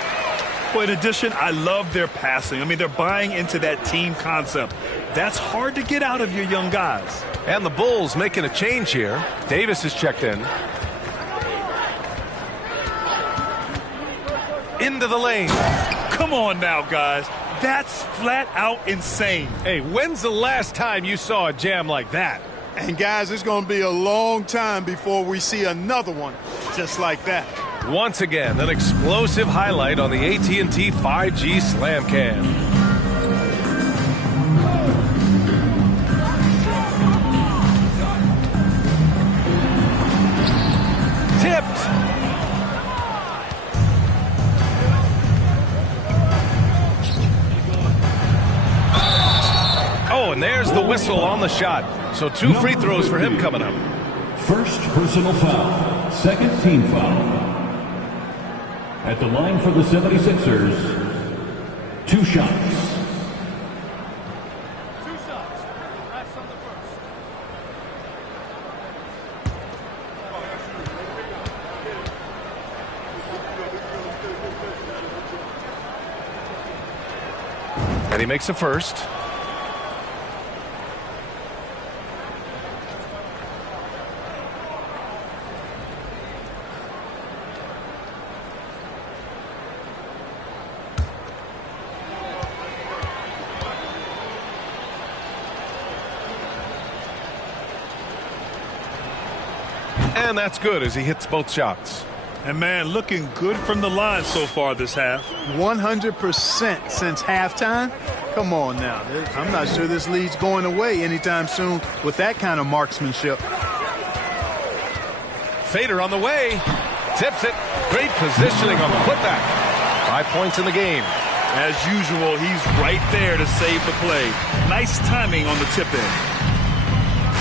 Well, in addition, I love their passing. I mean, they're buying into that team concept. That's hard to get out of your young guys. And the Bulls making a change here. Davis is checked in. Into the lane. Come on now, guys. That's flat out insane. Hey, when's the last time you saw a jam like that? And, guys, it's going to be a long time before we see another one just like that. Once again, an explosive highlight on the AT&T 5G Slam Cam. Tipped. Oh, and there's the whistle on the shot. So 2 free throws for him coming up. First personal foul. Second team foul. At the line for the 76ers, 2 shots. 2 shots. That's on the first. And he makes a first. And that's good as he hits both shots. And man, looking good from the line so far this half. 100% since halftime. Come on now. I'm not sure this lead's going away anytime soon with that kind of marksmanship. Fader on the way. Tips it. Great positioning on the putback. 5 points in the game. As usual, he's right there to save the play. Nice timing on the tip-in.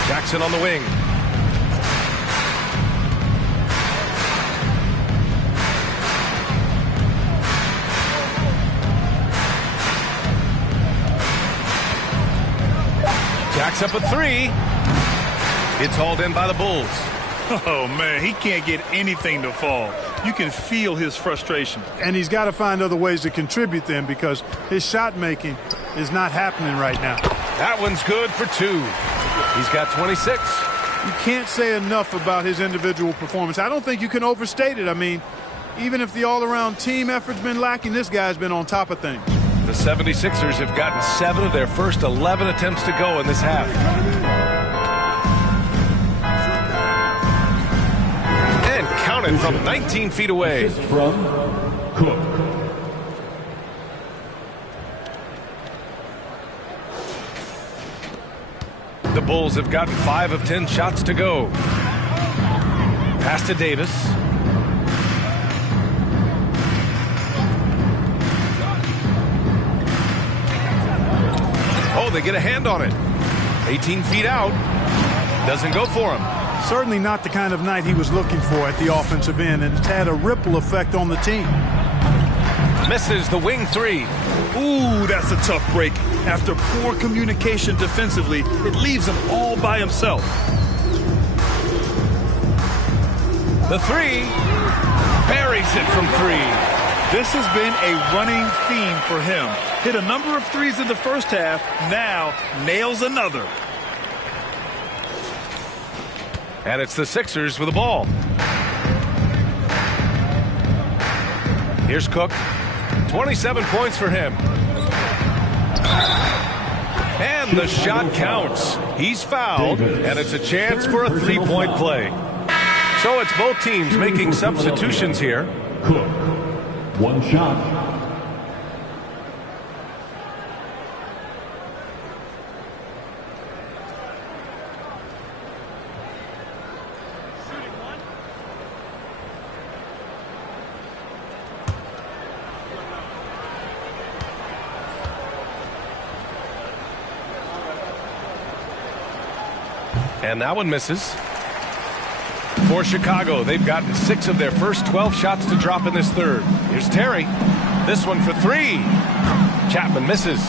Jackson on the wing. Jacks up a three. It's hauled in by the Bulls. Oh, man, he can't get anything to fall. You can feel his frustration. And he's got to find other ways to contribute then because his shot making is not happening right now. That one's good for two. He's got 26. You can't say enough about his individual performance. I don't think you can overstate it. I mean, even if the all-around team effort's been lacking, this guy's been on top of things. The 76ers have gotten 7 of their first 11 attempts to go in this half. And counted from 19 feet away. From Cook. The Bulls have gotten 5 of 10 shots to go. Pass to Davis. Oh, they get a hand on it. 18 feet out. Doesn't go for him. Certainly not the kind of night he was looking for at the offensive end, and it's had a ripple effect on the team. Misses the wing three. Ooh, that's a tough break. After poor communication defensively, it leaves him all by himself. The three. Buries it from 3. This has been a running theme for him. Hit a number of threes in the first half, now nails another. And it's the Sixers with the ball. Here's Cook. 27 points for him. And the shot counts. He's fouled, and it's a chance for a three-point play. So it's both teams making substitutions here. Cook. 1 shot. And that one misses. For Chicago, they've gotten 6 of their first 12 shots to drop in this third. Here's Terry. This one for 3. Chapman misses.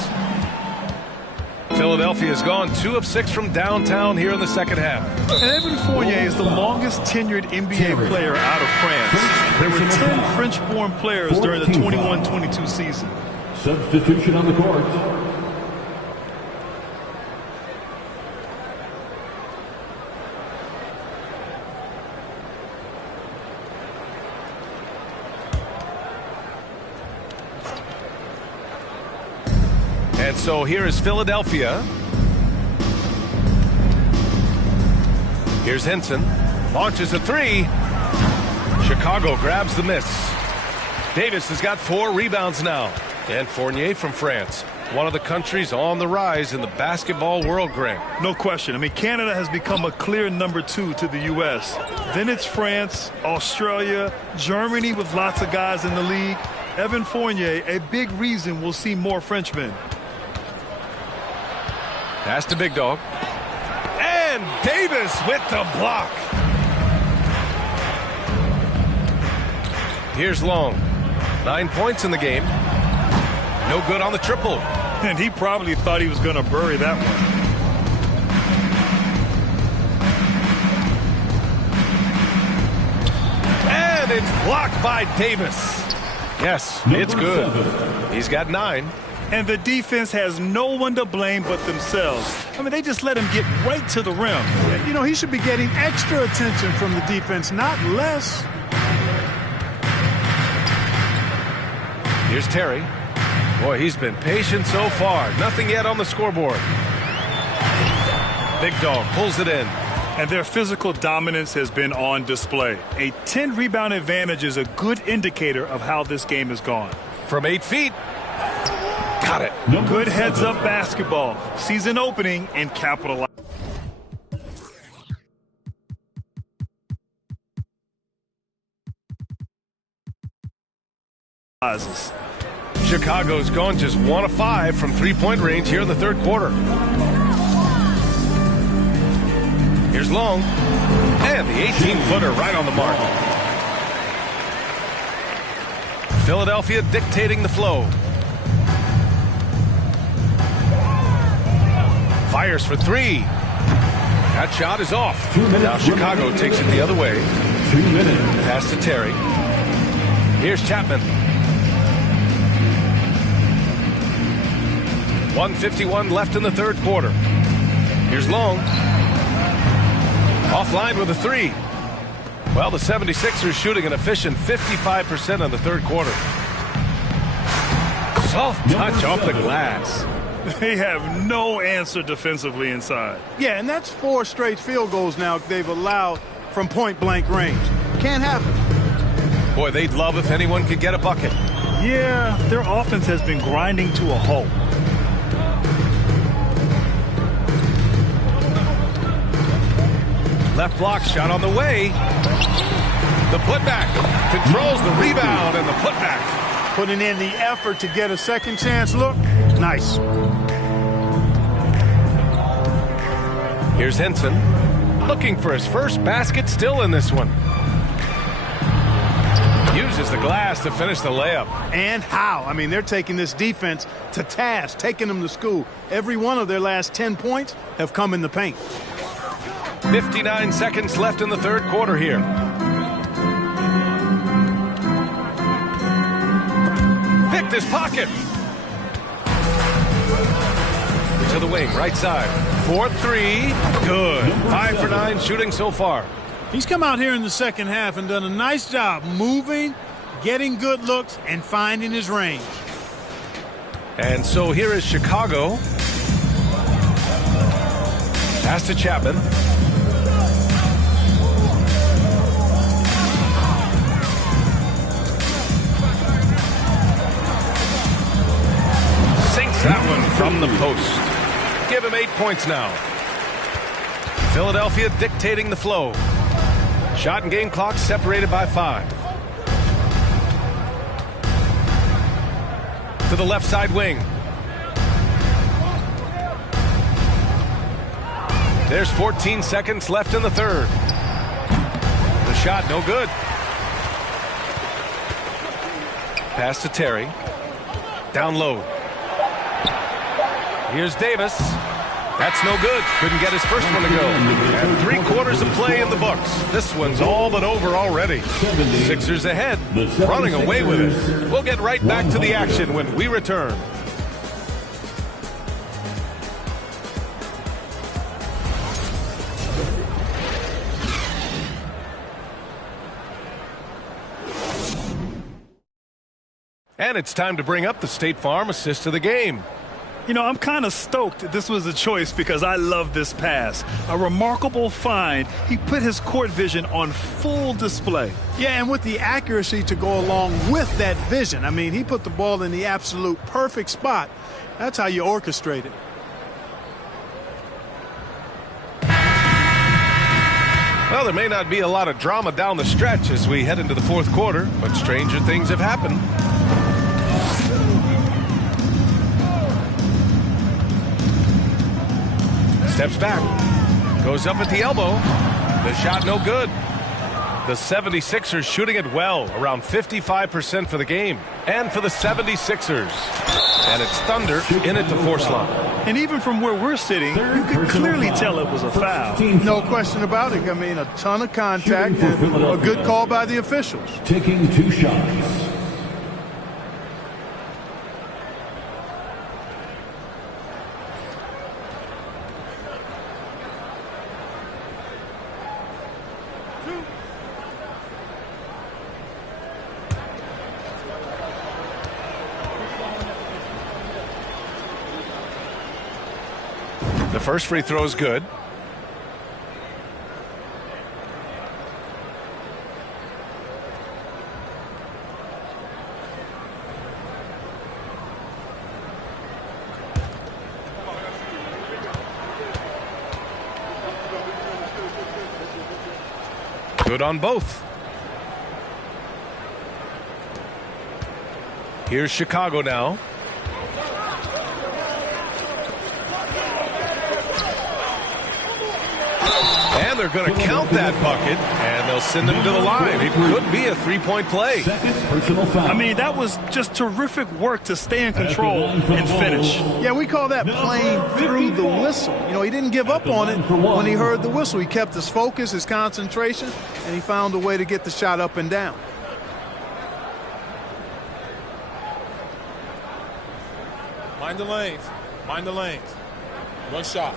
Philadelphia's gone 2 of 6 from downtown here in the second half. And Evan Fournier is the longest tenured NBA player out of France. There were 10 French-born players during the 21-22 season. Substitution on the court. And so here is Philadelphia. Here's Henson. Launches a 3. Chicago grabs the miss. Davis has got 4 rebounds now. And Fournier from France. One of the countries on the rise in the basketball world, Greg. No question. I mean, Canada has become a clear number 2 to the U.S. Then it's France, Australia, Germany with lots of guys in the league. Evan Fournier, a big reason we'll see more Frenchmen. Pass to Big Dog. And Davis with the block. Here's Long. 9 points in the game. No good on the triple. And he probably thought he was going to bury that one. And it's blocked by Davis. Yes, it's good. He's got 9. And the defense has no one to blame but themselves. I mean, they just let him get right to the rim. You know, he should be getting extra attention from the defense, not less. Here's Terry. Boy, he's been patient so far. Nothing yet on the scoreboard. Big Dog pulls it in. And their physical dominance has been on display. A 10-rebound advantage is a good indicator of how this game has gone. From 8 feet. Got it. Good heads-up basketball. Season opening and capitalize. Chicago's gone just 1 of 5 from three-point range here in the third quarter. Here's Long. And the 18-footer right on the mark. Philadelphia dictating the flow. Fires for 3. That shot is off. Now Chicago takes it the other way. 2 minutes. Pass to Terry. Here's Chapman. 1:51 left in the third quarter. Here's Long. Offline with a 3. Well, the 76ers shooting an efficient 55% in the third quarter. Soft touch off the glass. They have no answer defensively inside. Yeah, and that's 4 straight field goals now they've allowed from point-blank range. Can't happen. Boy, they'd love if anyone could get a bucket. Yeah, their offense has been grinding to a halt. Left block shot on the way. The putback controls the rebound and the putback. Putting in the effort to get a second chance look. Nice. Here's Henson looking for his first basket still in this one. Uses the glass to finish the layup. And how? I mean, they're taking this defense to task, taking them to school. Every one of their last 10 points have come in the paint. 59 seconds left in the third quarter here. Picked his pocket. To the wing, right side. 4-3. Good. 5 for 9 shooting so far. He's come out here in the second half and done a nice job moving, getting good looks, and finding his range. And so here is Chicago. Pass to Chapman. Sinks that one from the post. Give him 8 points now. Philadelphia dictating the flow. Shot and game clock separated by 5. To the left side wing. There's 14 seconds left in the third. The shot no good. Pass to Terry. Down low. Here's Davis. That's no good. Couldn't get his first one to go. And 3 quarters of play in the books. This one's all but over already. Sixers ahead, running away with it. We'll get right back to the action when we return. And it's time to bring up the State Farm assist of the game. You know, I'm kind of stoked this was a choice because I love this pass. A remarkable find. He put his court vision on full display. Yeah, and with the accuracy to go along with that vision. I mean, he put the ball in the absolute perfect spot. That's how you orchestrate it. Well, there may not be a lot of drama down the stretch as we head into the fourth quarter, but stranger things have happened. Steps back. Goes up at the elbow. The shot no good. The 76ers shooting it well, around 55% for the game. And for the 76ers. And it's Thunder in at the 4 slot. And even from where we're sitting, you can clearly tell it was a foul. No question about it. I mean, a ton of contact and a good call by the officials. Taking 2 shots. The first free throw is good. Good on both. Here's Chicago now. And they're going to count that bucket, and they'll send him to the line. It could be a three-point play. I mean, that was just terrific work to stay in control and finish. Yeah, we call that playing through the whistle. You know, he didn't give up on it when he heard the whistle. He kept his focus, his concentration, and he found a way to get the shot up and down. Mind the lanes. Mind the lanes. One shot.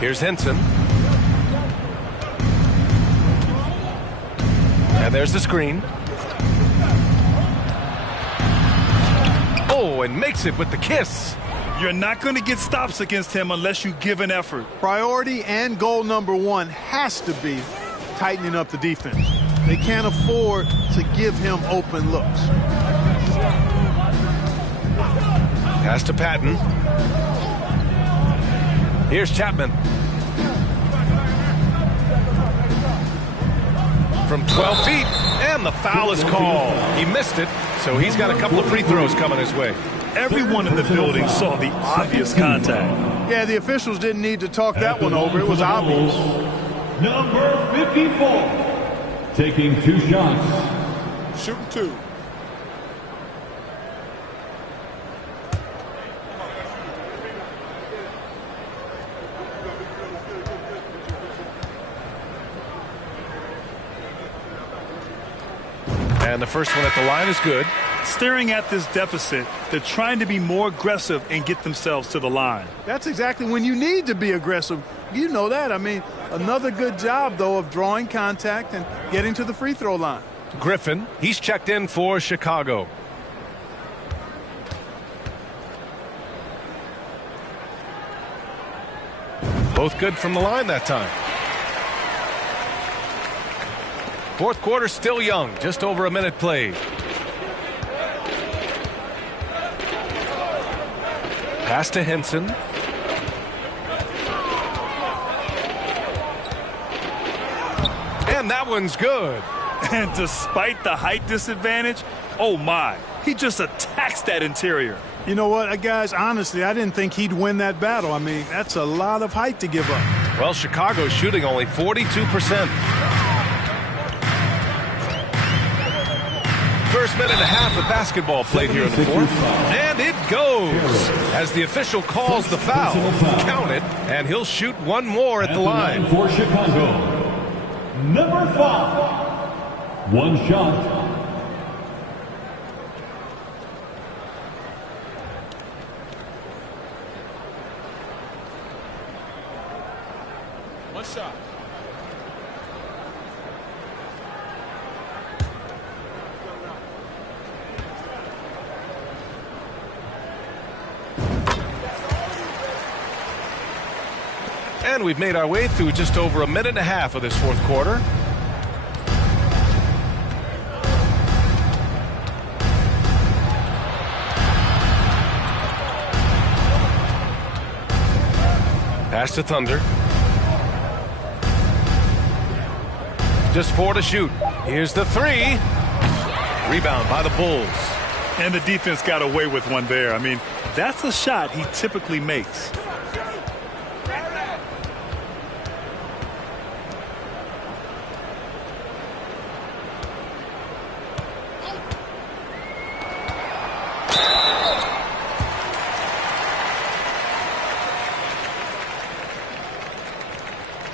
Here's Henson. And there's the screen. Oh, and makes it with the kiss. You're not going to get stops against him unless you give an effort. Priority and goal number one has to be tightening up the defense. They can't afford to give him open looks. Pass to Patton. Here's Chapman. From 12 feet, and the foul is called. He missed it, so he's got a couple of free throws coming his way. Everyone in the building saw the obvious contact. Yeah, the officials didn't need to talk that one over. It was obvious. Number 54, taking 2 shots. Shooting 2. And the first one at the line is good. Staring at this deficit, they're trying to be more aggressive and get themselves to the line. That's exactly when you need to be aggressive. You know that. I mean, another good job, though, of drawing contact and getting to the free throw line. Griffin, he's checked in for Chicago. Both good from the line that time. Fourth quarter still young, just over a minute played. Pass to Henson. And that one's good. And despite the height disadvantage, oh my, he just attacks that interior. You know what, guys, honestly, I didn't think he'd win that battle. I mean, that's a lot of height to give up. Well, Chicago's shooting only 42%. First minute and a half of basketball played here in the fourth. And it goes as the official calls the foul. Count it, and he'll shoot one more at the line. For Chicago, number 5, 1 shot. One shot. And we've made our way through just over a minute and a half of this fourth quarter. Pass to Thunder. Just 4 to shoot. Here's the 3. Rebound by the Bulls. And the defense got away with one there. I mean, that's a shot he typically makes.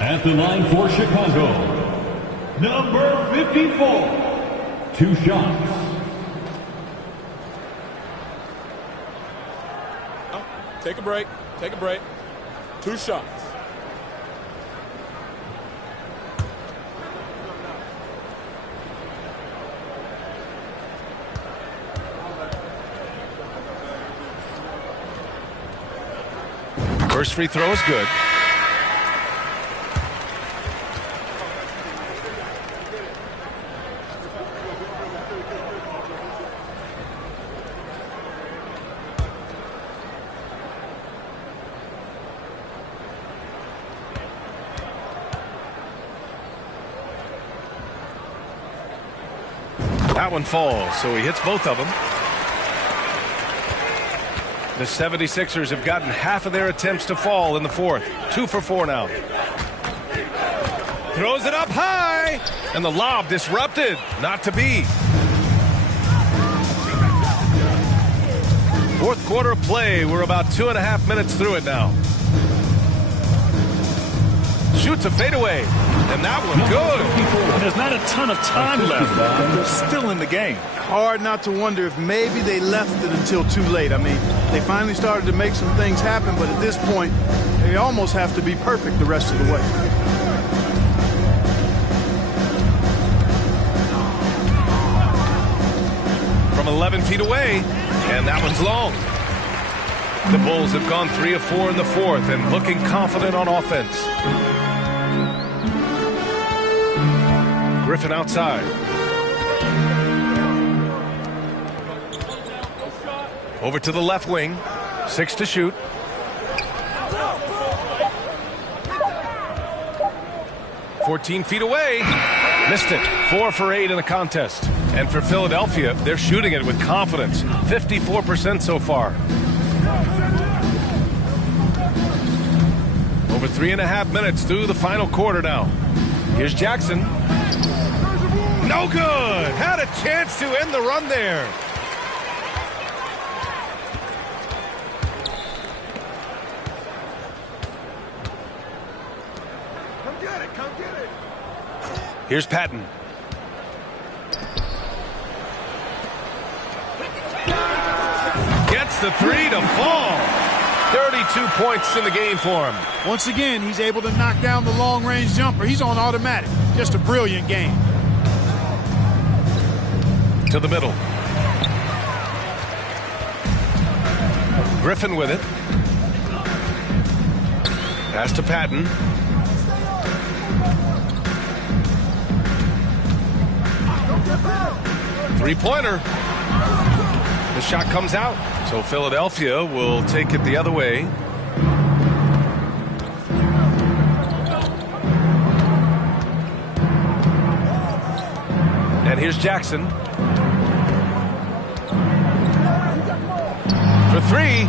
At the line for Chicago, number 54, 2 shots. Take a break. Take a break. 2 shots. First free throw is good. That one falls, so he hits both of them. The 76ers have gotten half of their attempts to fall in the fourth. 2 for 4 now. Throws it up high, and the lob disrupted. Not to be. Fourth quarter of play. We're about 2.5 minutes through it now. Shoots a fadeaway, and that one good. There's not a ton of time left. They're still in the game. Hard not to wonder if maybe they left it until too late. I mean, they finally started to make some things happen, but at this point, they almost have to be perfect the rest of the way. From 11 feet away, and that one's long. The Bulls have gone 3 of 4 in the fourth and looking confident on offense. Griffin outside. Over to the left wing. 6 to shoot. "14 feet away." Missed it. 4 for 8 in the contest. And for Philadelphia, they're shooting it with confidence. 54% so far. Over 3.5 minutes through the final quarter now. Here's Jackson. No good. Had a chance to end the run there. Come get it. Come get it. Here's Patton. Gets the 3 to fall. 32 points in the game for him. Once again, he's able to knock down the long-range jumper. He's on automatic. Just a brilliant game. To the middle. Griffin with it. Pass to Patton. Three-pointer. The shot comes out. So Philadelphia will take it the other way. And here's Jackson. For 3.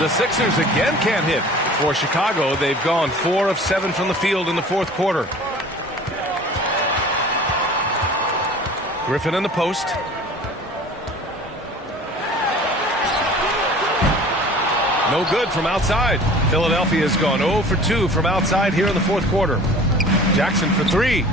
The Sixers again can't hit. For Chicago, they've gone 4 of 7 from the field in the fourth quarter. Griffin in the post. No good from outside. Philadelphia has gone 0 for 2 from outside here in the fourth quarter. Jackson for 3.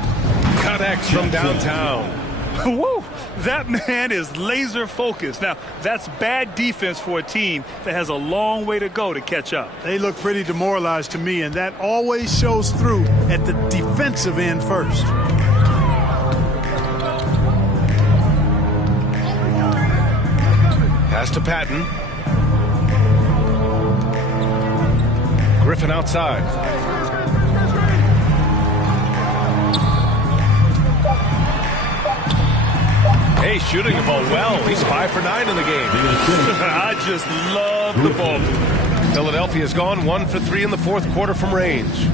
Connects from downtown. Woo! That man is laser focused. Now, that's bad defense for a team that has a long way to go to catch up. They look pretty demoralized to me, and that always shows through at the defensive end first. Pass to Patton. Griffin outside. Hey, shooting the ball well. He's 5 for 9 in the game. I just love the ball. Philadelphia's gone 1 for 3 in the fourth quarter from range.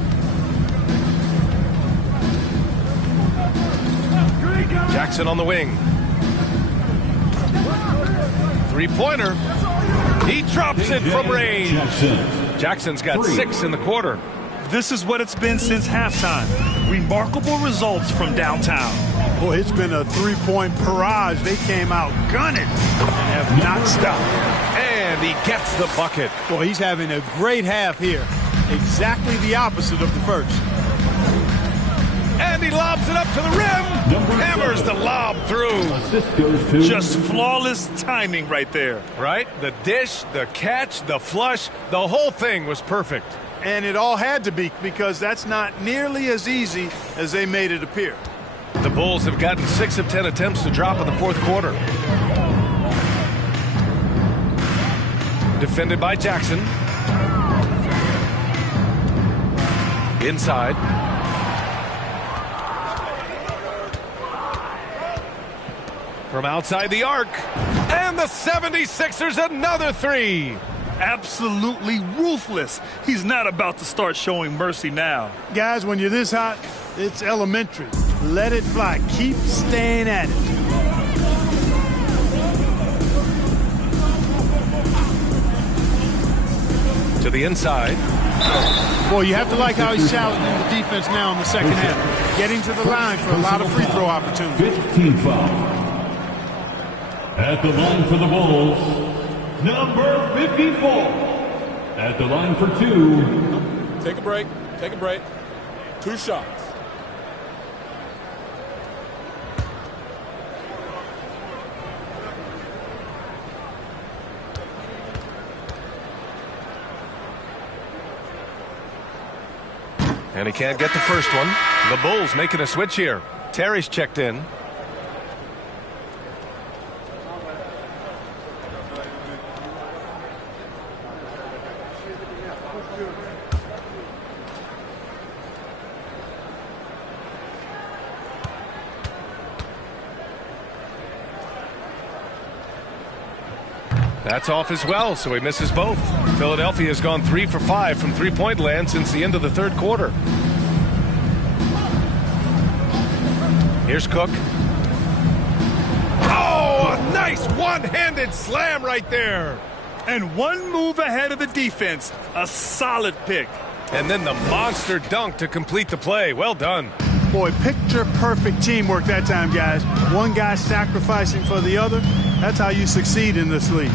Jackson on the wing. Three-pointer. He drops it from range. Jackson's got 6 in the quarter. This is what it's been since halftime. Remarkable results from downtown. Boy, it's been a three-point barrage. They came out gunning and have not stopped. And he gets the bucket. Boy, he's having a great half here. Exactly the opposite of the first. And he lobs it up to the rim. Hammers the lob through. Just flawless timing right there. Right? The dish, the catch, the flush, the whole thing was perfect. And it all had to be, because that's not nearly as easy as they made it appear. The Bulls have gotten 6 of 10 attempts to drop in the fourth quarter. Defended by Jackson. Inside. From outside the arc. And the 76ers another 3. Absolutely ruthless. He's not about to start showing mercy now. Guys, when you're this hot, it's elementary. Let it fly. Keep staying at it. To the inside. Boy, you have to like how he's shouting in the defense now in the second half. Getting to the line for a lot of free throw opportunities. 15 foul. At the line for the Bulls, number 54. At the line for two. Take a break. Take a break. 2 shots. And he can't get the first one. The Bulls making a switch here. Terry's checked in. That's off as well, so he misses both. Philadelphia has gone 3 for 5 from three-point land since the end of the third quarter. Here's Cook. Oh, a nice one-handed slam right there. And one move ahead of the defense. A solid pick. And then the monster dunk to complete the play. Well done. Boy, picture-perfect teamwork that time, guys. One guy sacrificing for the other. That's how you succeed in this league.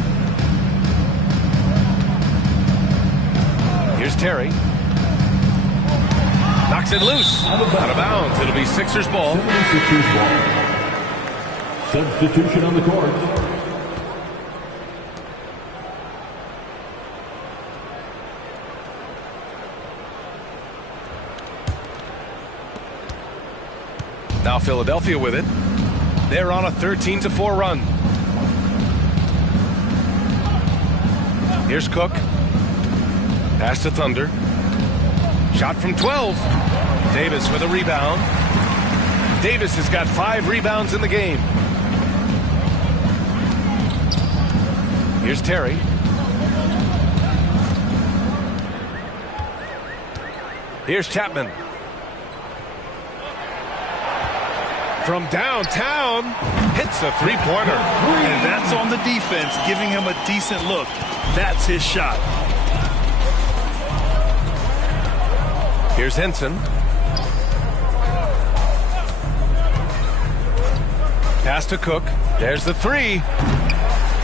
Here's Terry. Knocks it loose. Out of bounds. It'll be Sixers ball. Sixers ball. Substitution on the court. Now Philadelphia with it. They're on a 13-4 run. Here's Cook. Pass to Thunder. Shot from 12. Davis with a rebound. Davis has got 5 rebounds in the game. Here's Terry. Here's Chapman. From downtown, hits a three-pointer. And that's on the defense, giving him a decent look. That's his shot. Here's Henson. Pass to Cook. There's the three.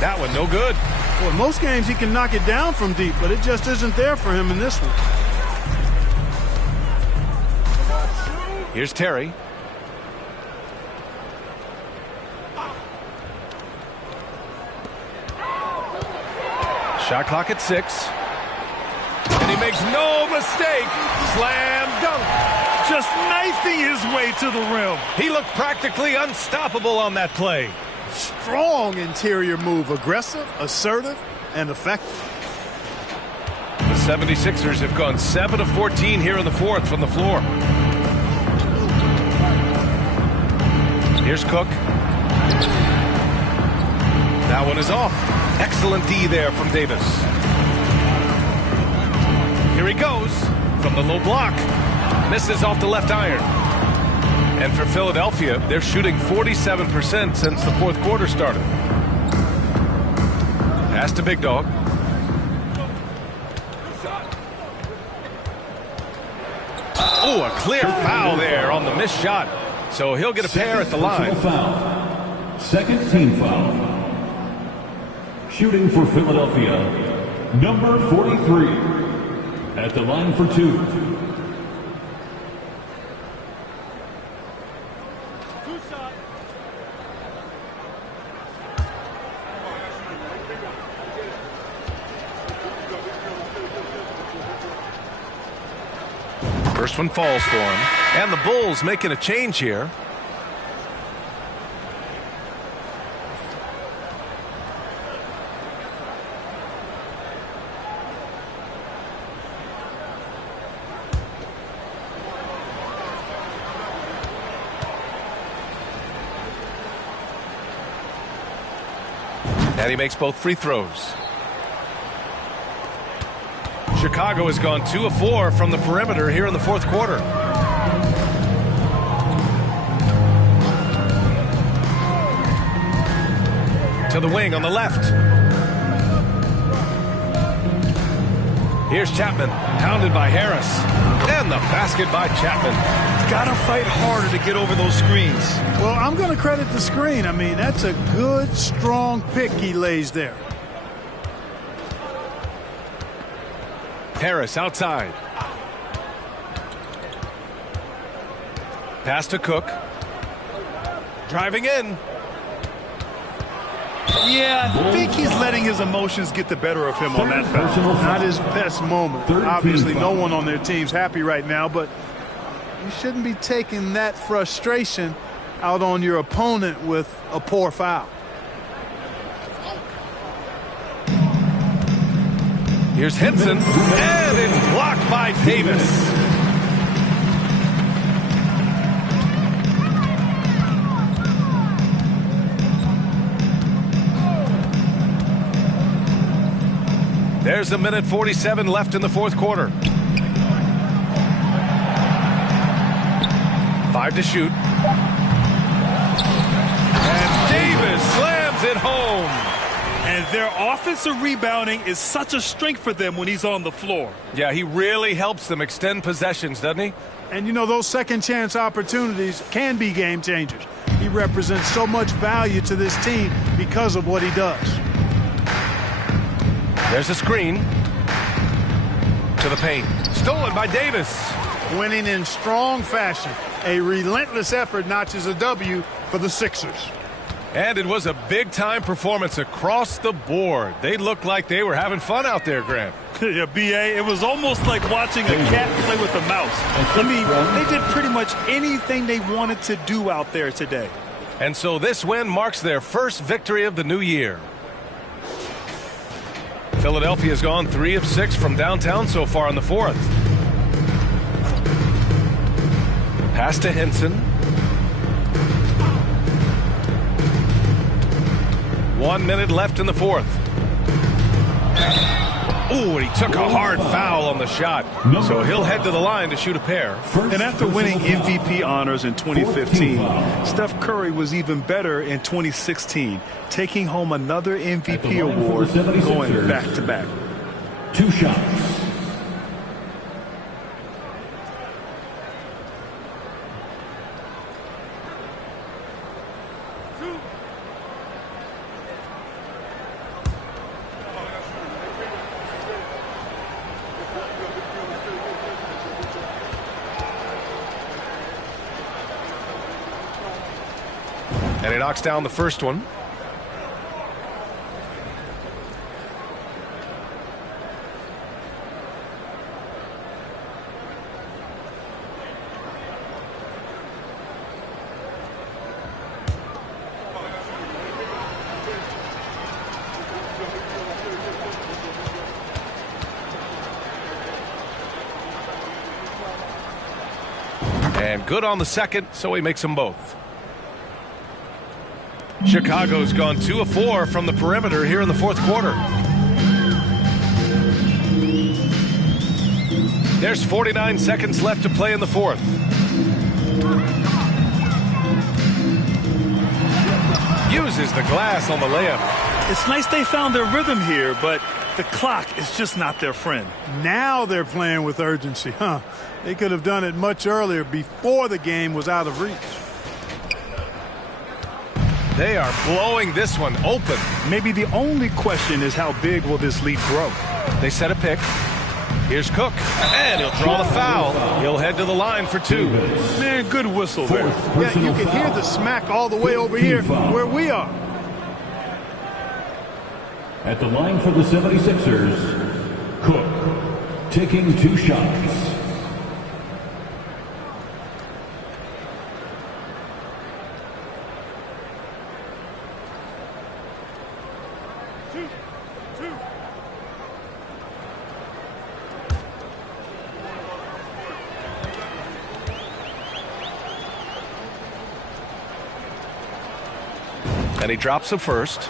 That one no good. Well, in most games he can knock it down from deep, but it just isn't there for him in this one. Here's Terry. Shot clock at 6. And he makes no mistake. Slam dunk. Just knifing his way to the rim. He looked practically unstoppable on that play. Strong interior move. Aggressive, assertive, and effective. The 76ers have gone 7 of 14 here in the fourth from the floor. Here's Cook. That one is off. Excellent D there from Davis. Here he goes from the low block. Misses off the left iron. And for Philadelphia, they're shooting 47% since the fourth quarter started. Pass to Big Dog. Oh, a clear foul there on the missed shot. So he'll get a pair at the line. Foul. Second team foul. Shooting for Philadelphia, number 43. At the line for two. First one falls for him. And the Bulls making a change here. And he makes both free throws. Chicago has gone 2 of 4 from the perimeter here in the fourth quarter. To the wing on the left. Here's Chapman, pounded by Harris. And the basket by Chapman. Gotta fight harder to get over those screens. Well, I'm going to credit the screen. I mean, that's a good, strong pick he lays there. Harris outside. Pass to Cook. Driving in. Yeah, I think he's letting his emotions get the better of him on that foul. Not his best moment. Obviously, no one on their team's happy right now, but you shouldn't be taking that frustration out on your opponent with a poor foul. Here's Henson, and it's blocked by Davis. There's a minute 47 left in the fourth quarter. 5 to shoot. And Davis slams it home. And their offensive rebounding is such a strength for them when he's on the floor. Yeah, he really helps them extend possessions, doesn't he? And, you know, those second chance opportunities can be game changers. He represents so much value to this team because of what he does. There's a screen. To the paint. Stolen by Davis. Winning in strong fashion. A relentless effort notches a W for the Sixers. And it was a big-time performance across the board. They looked like they were having fun out there, Graham. Yeah, B.A., it was almost like watching a cat play with a mouse. I mean, they did pretty much anything they wanted to do out there today. And so this win marks their first victory of the new year. Philadelphia's gone 3 of 6 from downtown so far in the fourth. Pass to Henson. 1 minute left in the fourth. Ooh, and he took a hard foul on the shot. So he'll head to the line to shoot a pair. And after winning MVP honors in 2015, Steph Curry was even better in 2016, taking home another MVP award, going back-to-back. 2 shots. And he knocks down the first one. And good on the second, so he makes them both. Chicago's gone 2 of 4 from the perimeter here in the fourth quarter. There's 49 seconds left to play in the fourth. Uses the glass on the layup. It's nice they found their rhythm here, but the clock is just not their friend. Now they're playing with urgency, huh? They could have done it much earlier before the game was out of reach. They are blowing this one open. Maybe the only question is how big will this lead grow? They set a pick. Here's Cook, and he'll draw the foul. He'll head to the line for 2. Man, good whistle there. Yeah, you can hear the smack all the way over here where we are. At the line for the 76ers, Cook taking 2 shots. And he drops the first.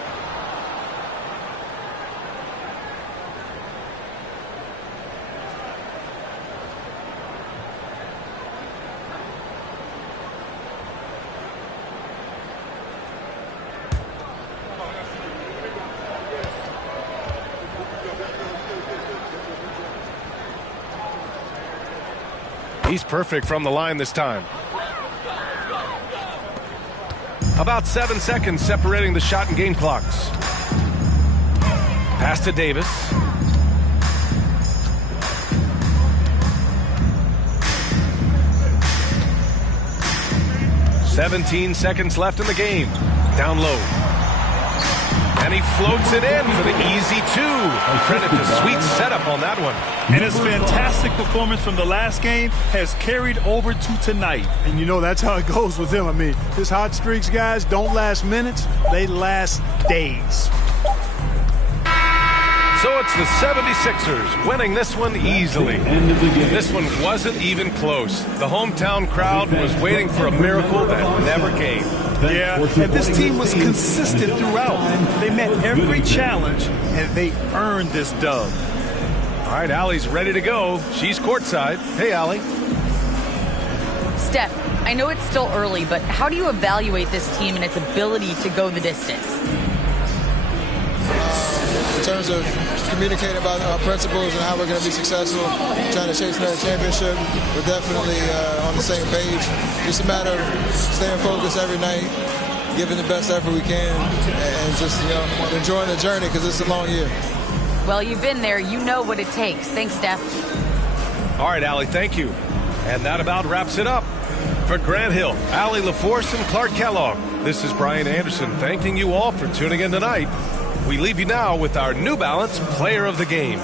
He's perfect from the line this time. About 7 seconds separating the shot and game clocks. Pass to Davis. "17 seconds left in the game. Down low. And he floats it in for the easy two. Credit to sweet setup on that one. And his fantastic performance from the last game has carried over to tonight. And you know that's how it goes with him. I mean, his hot streaks, guys, don't last minutes. They last days. So it's the 76ers winning this one easily. This one wasn't even close. The hometown crowd was waiting for a miracle that never came. Yeah, and this team was consistent throughout. They met every challenge, and they earned this dub. All right, Allie's ready to go. She's courtside. Hey, Allie. Steph, I know it's still early, but how do you evaluate this team and its ability to go the distance? In terms of communicating about our principles and how we're going to be successful, trying to chase another championship, we're definitely on the same page. Just a matter of staying focused every night, giving the best effort we can, and just enjoying the journey because it's a long year. Well, you've been there. You know what it takes. Thanks, Steph. All right, Allie, thank you. And that about wraps it up. For Grant Hill, Allie LaForce, and Clark Kellogg, this is Brian Anderson thanking you all for tuning in tonight. We leave you now with our New Balance Player of the Game.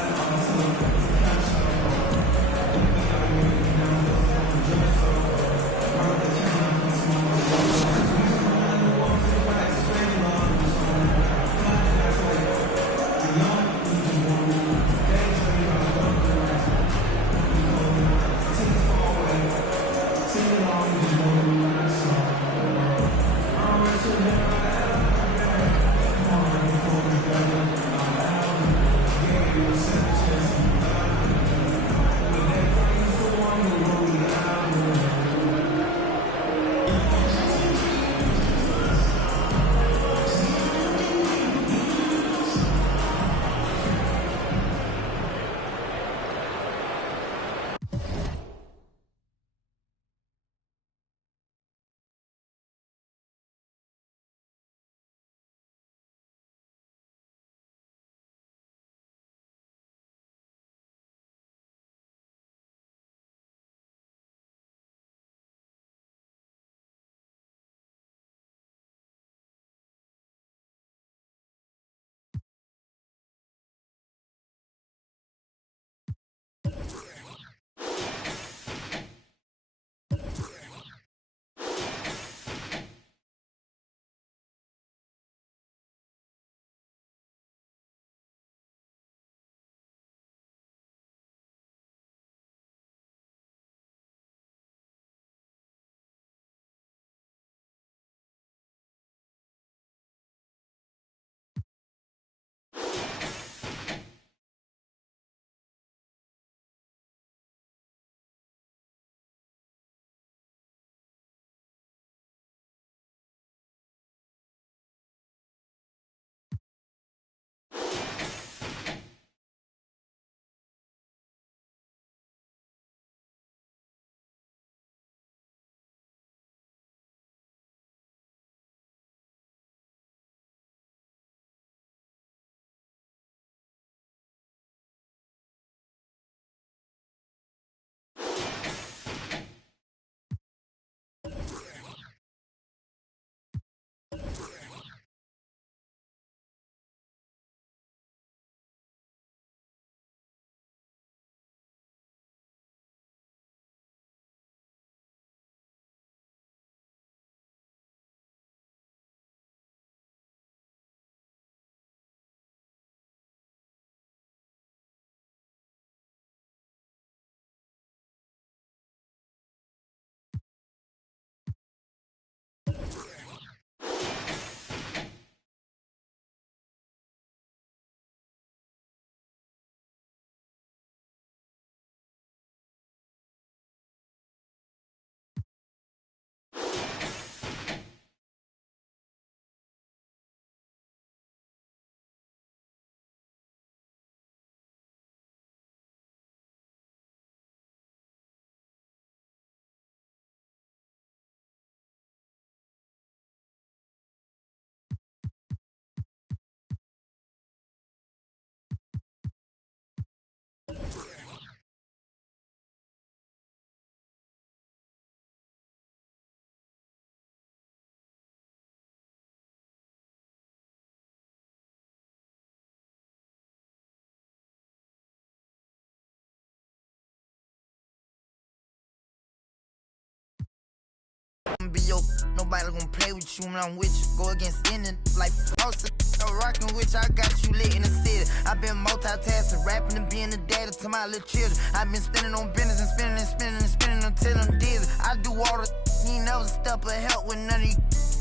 I'ma be your. Nobody gonna play with you when I'm with you. Go against any like Fawcett. Rockin' with you, I got you lit in the city. I've been multitasking, rapping and being the daddy to my little children. I've been spending on business and spending and spending and spending until I'm dizzy. I do all the you ain't never step of help with none of you.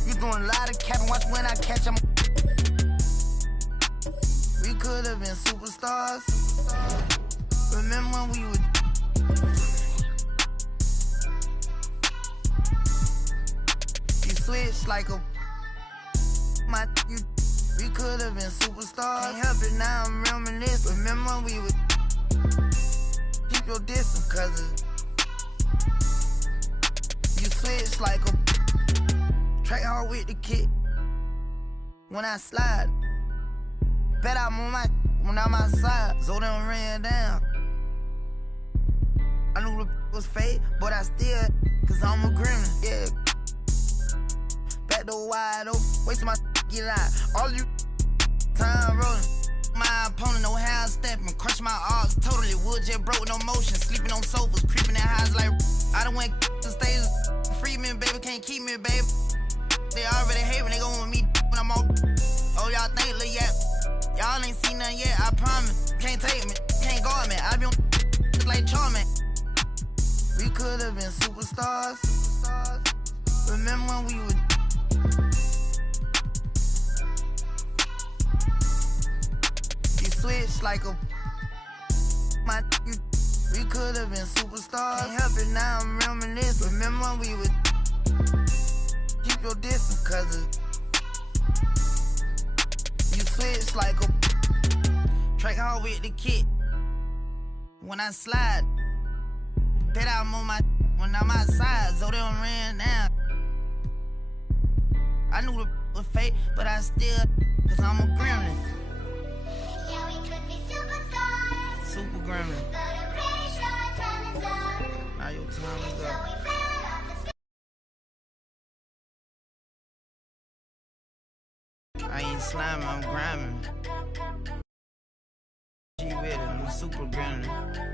You doing a lot of capping, watch when I catch them. We could have been superstars. Remember when we were. You switched like a. My you. We could have been superstars. Can't help it now, I'm reminiscing. Remember when we would. Keep your distance, cause you switch like a. Track hard with the kick. When I slide. Bet I'm on my. When I'm outside. So them ran down. I knew the was fake, but I still. Cause I'm a gremlin, yeah. Back door wide open. Wasting my. Get out. All you time rolling. My opponent know how I'm stepping. Crush my arms totally. Wood just broke, no motion. Sleeping on sofas, creeping in highs like I done went to stages. Free me, baby, can't keep me, baby. They already hate me, they gon' want me when I'm on. Oh, y'all think, look, yeah. Y'all ain't seen nothing yet, I promise. Can't take me, can't guard me. I be on like Charmin. We could have been superstars. Remember when we would. Switch like a my you, we could have been superstars. Can't help it now, I'm reminiscing. Remember when we would keep your distance, cause you switch like a track hard with the kid. When I slide, bet I'm on my when I'm outside, so they don't ran down. I knew the was fake, but I still, cause I'm a gremlin. Super gremlin. Now your time is up. I ain't sliming, I'm grinding. G with it, I'm a super gremlin.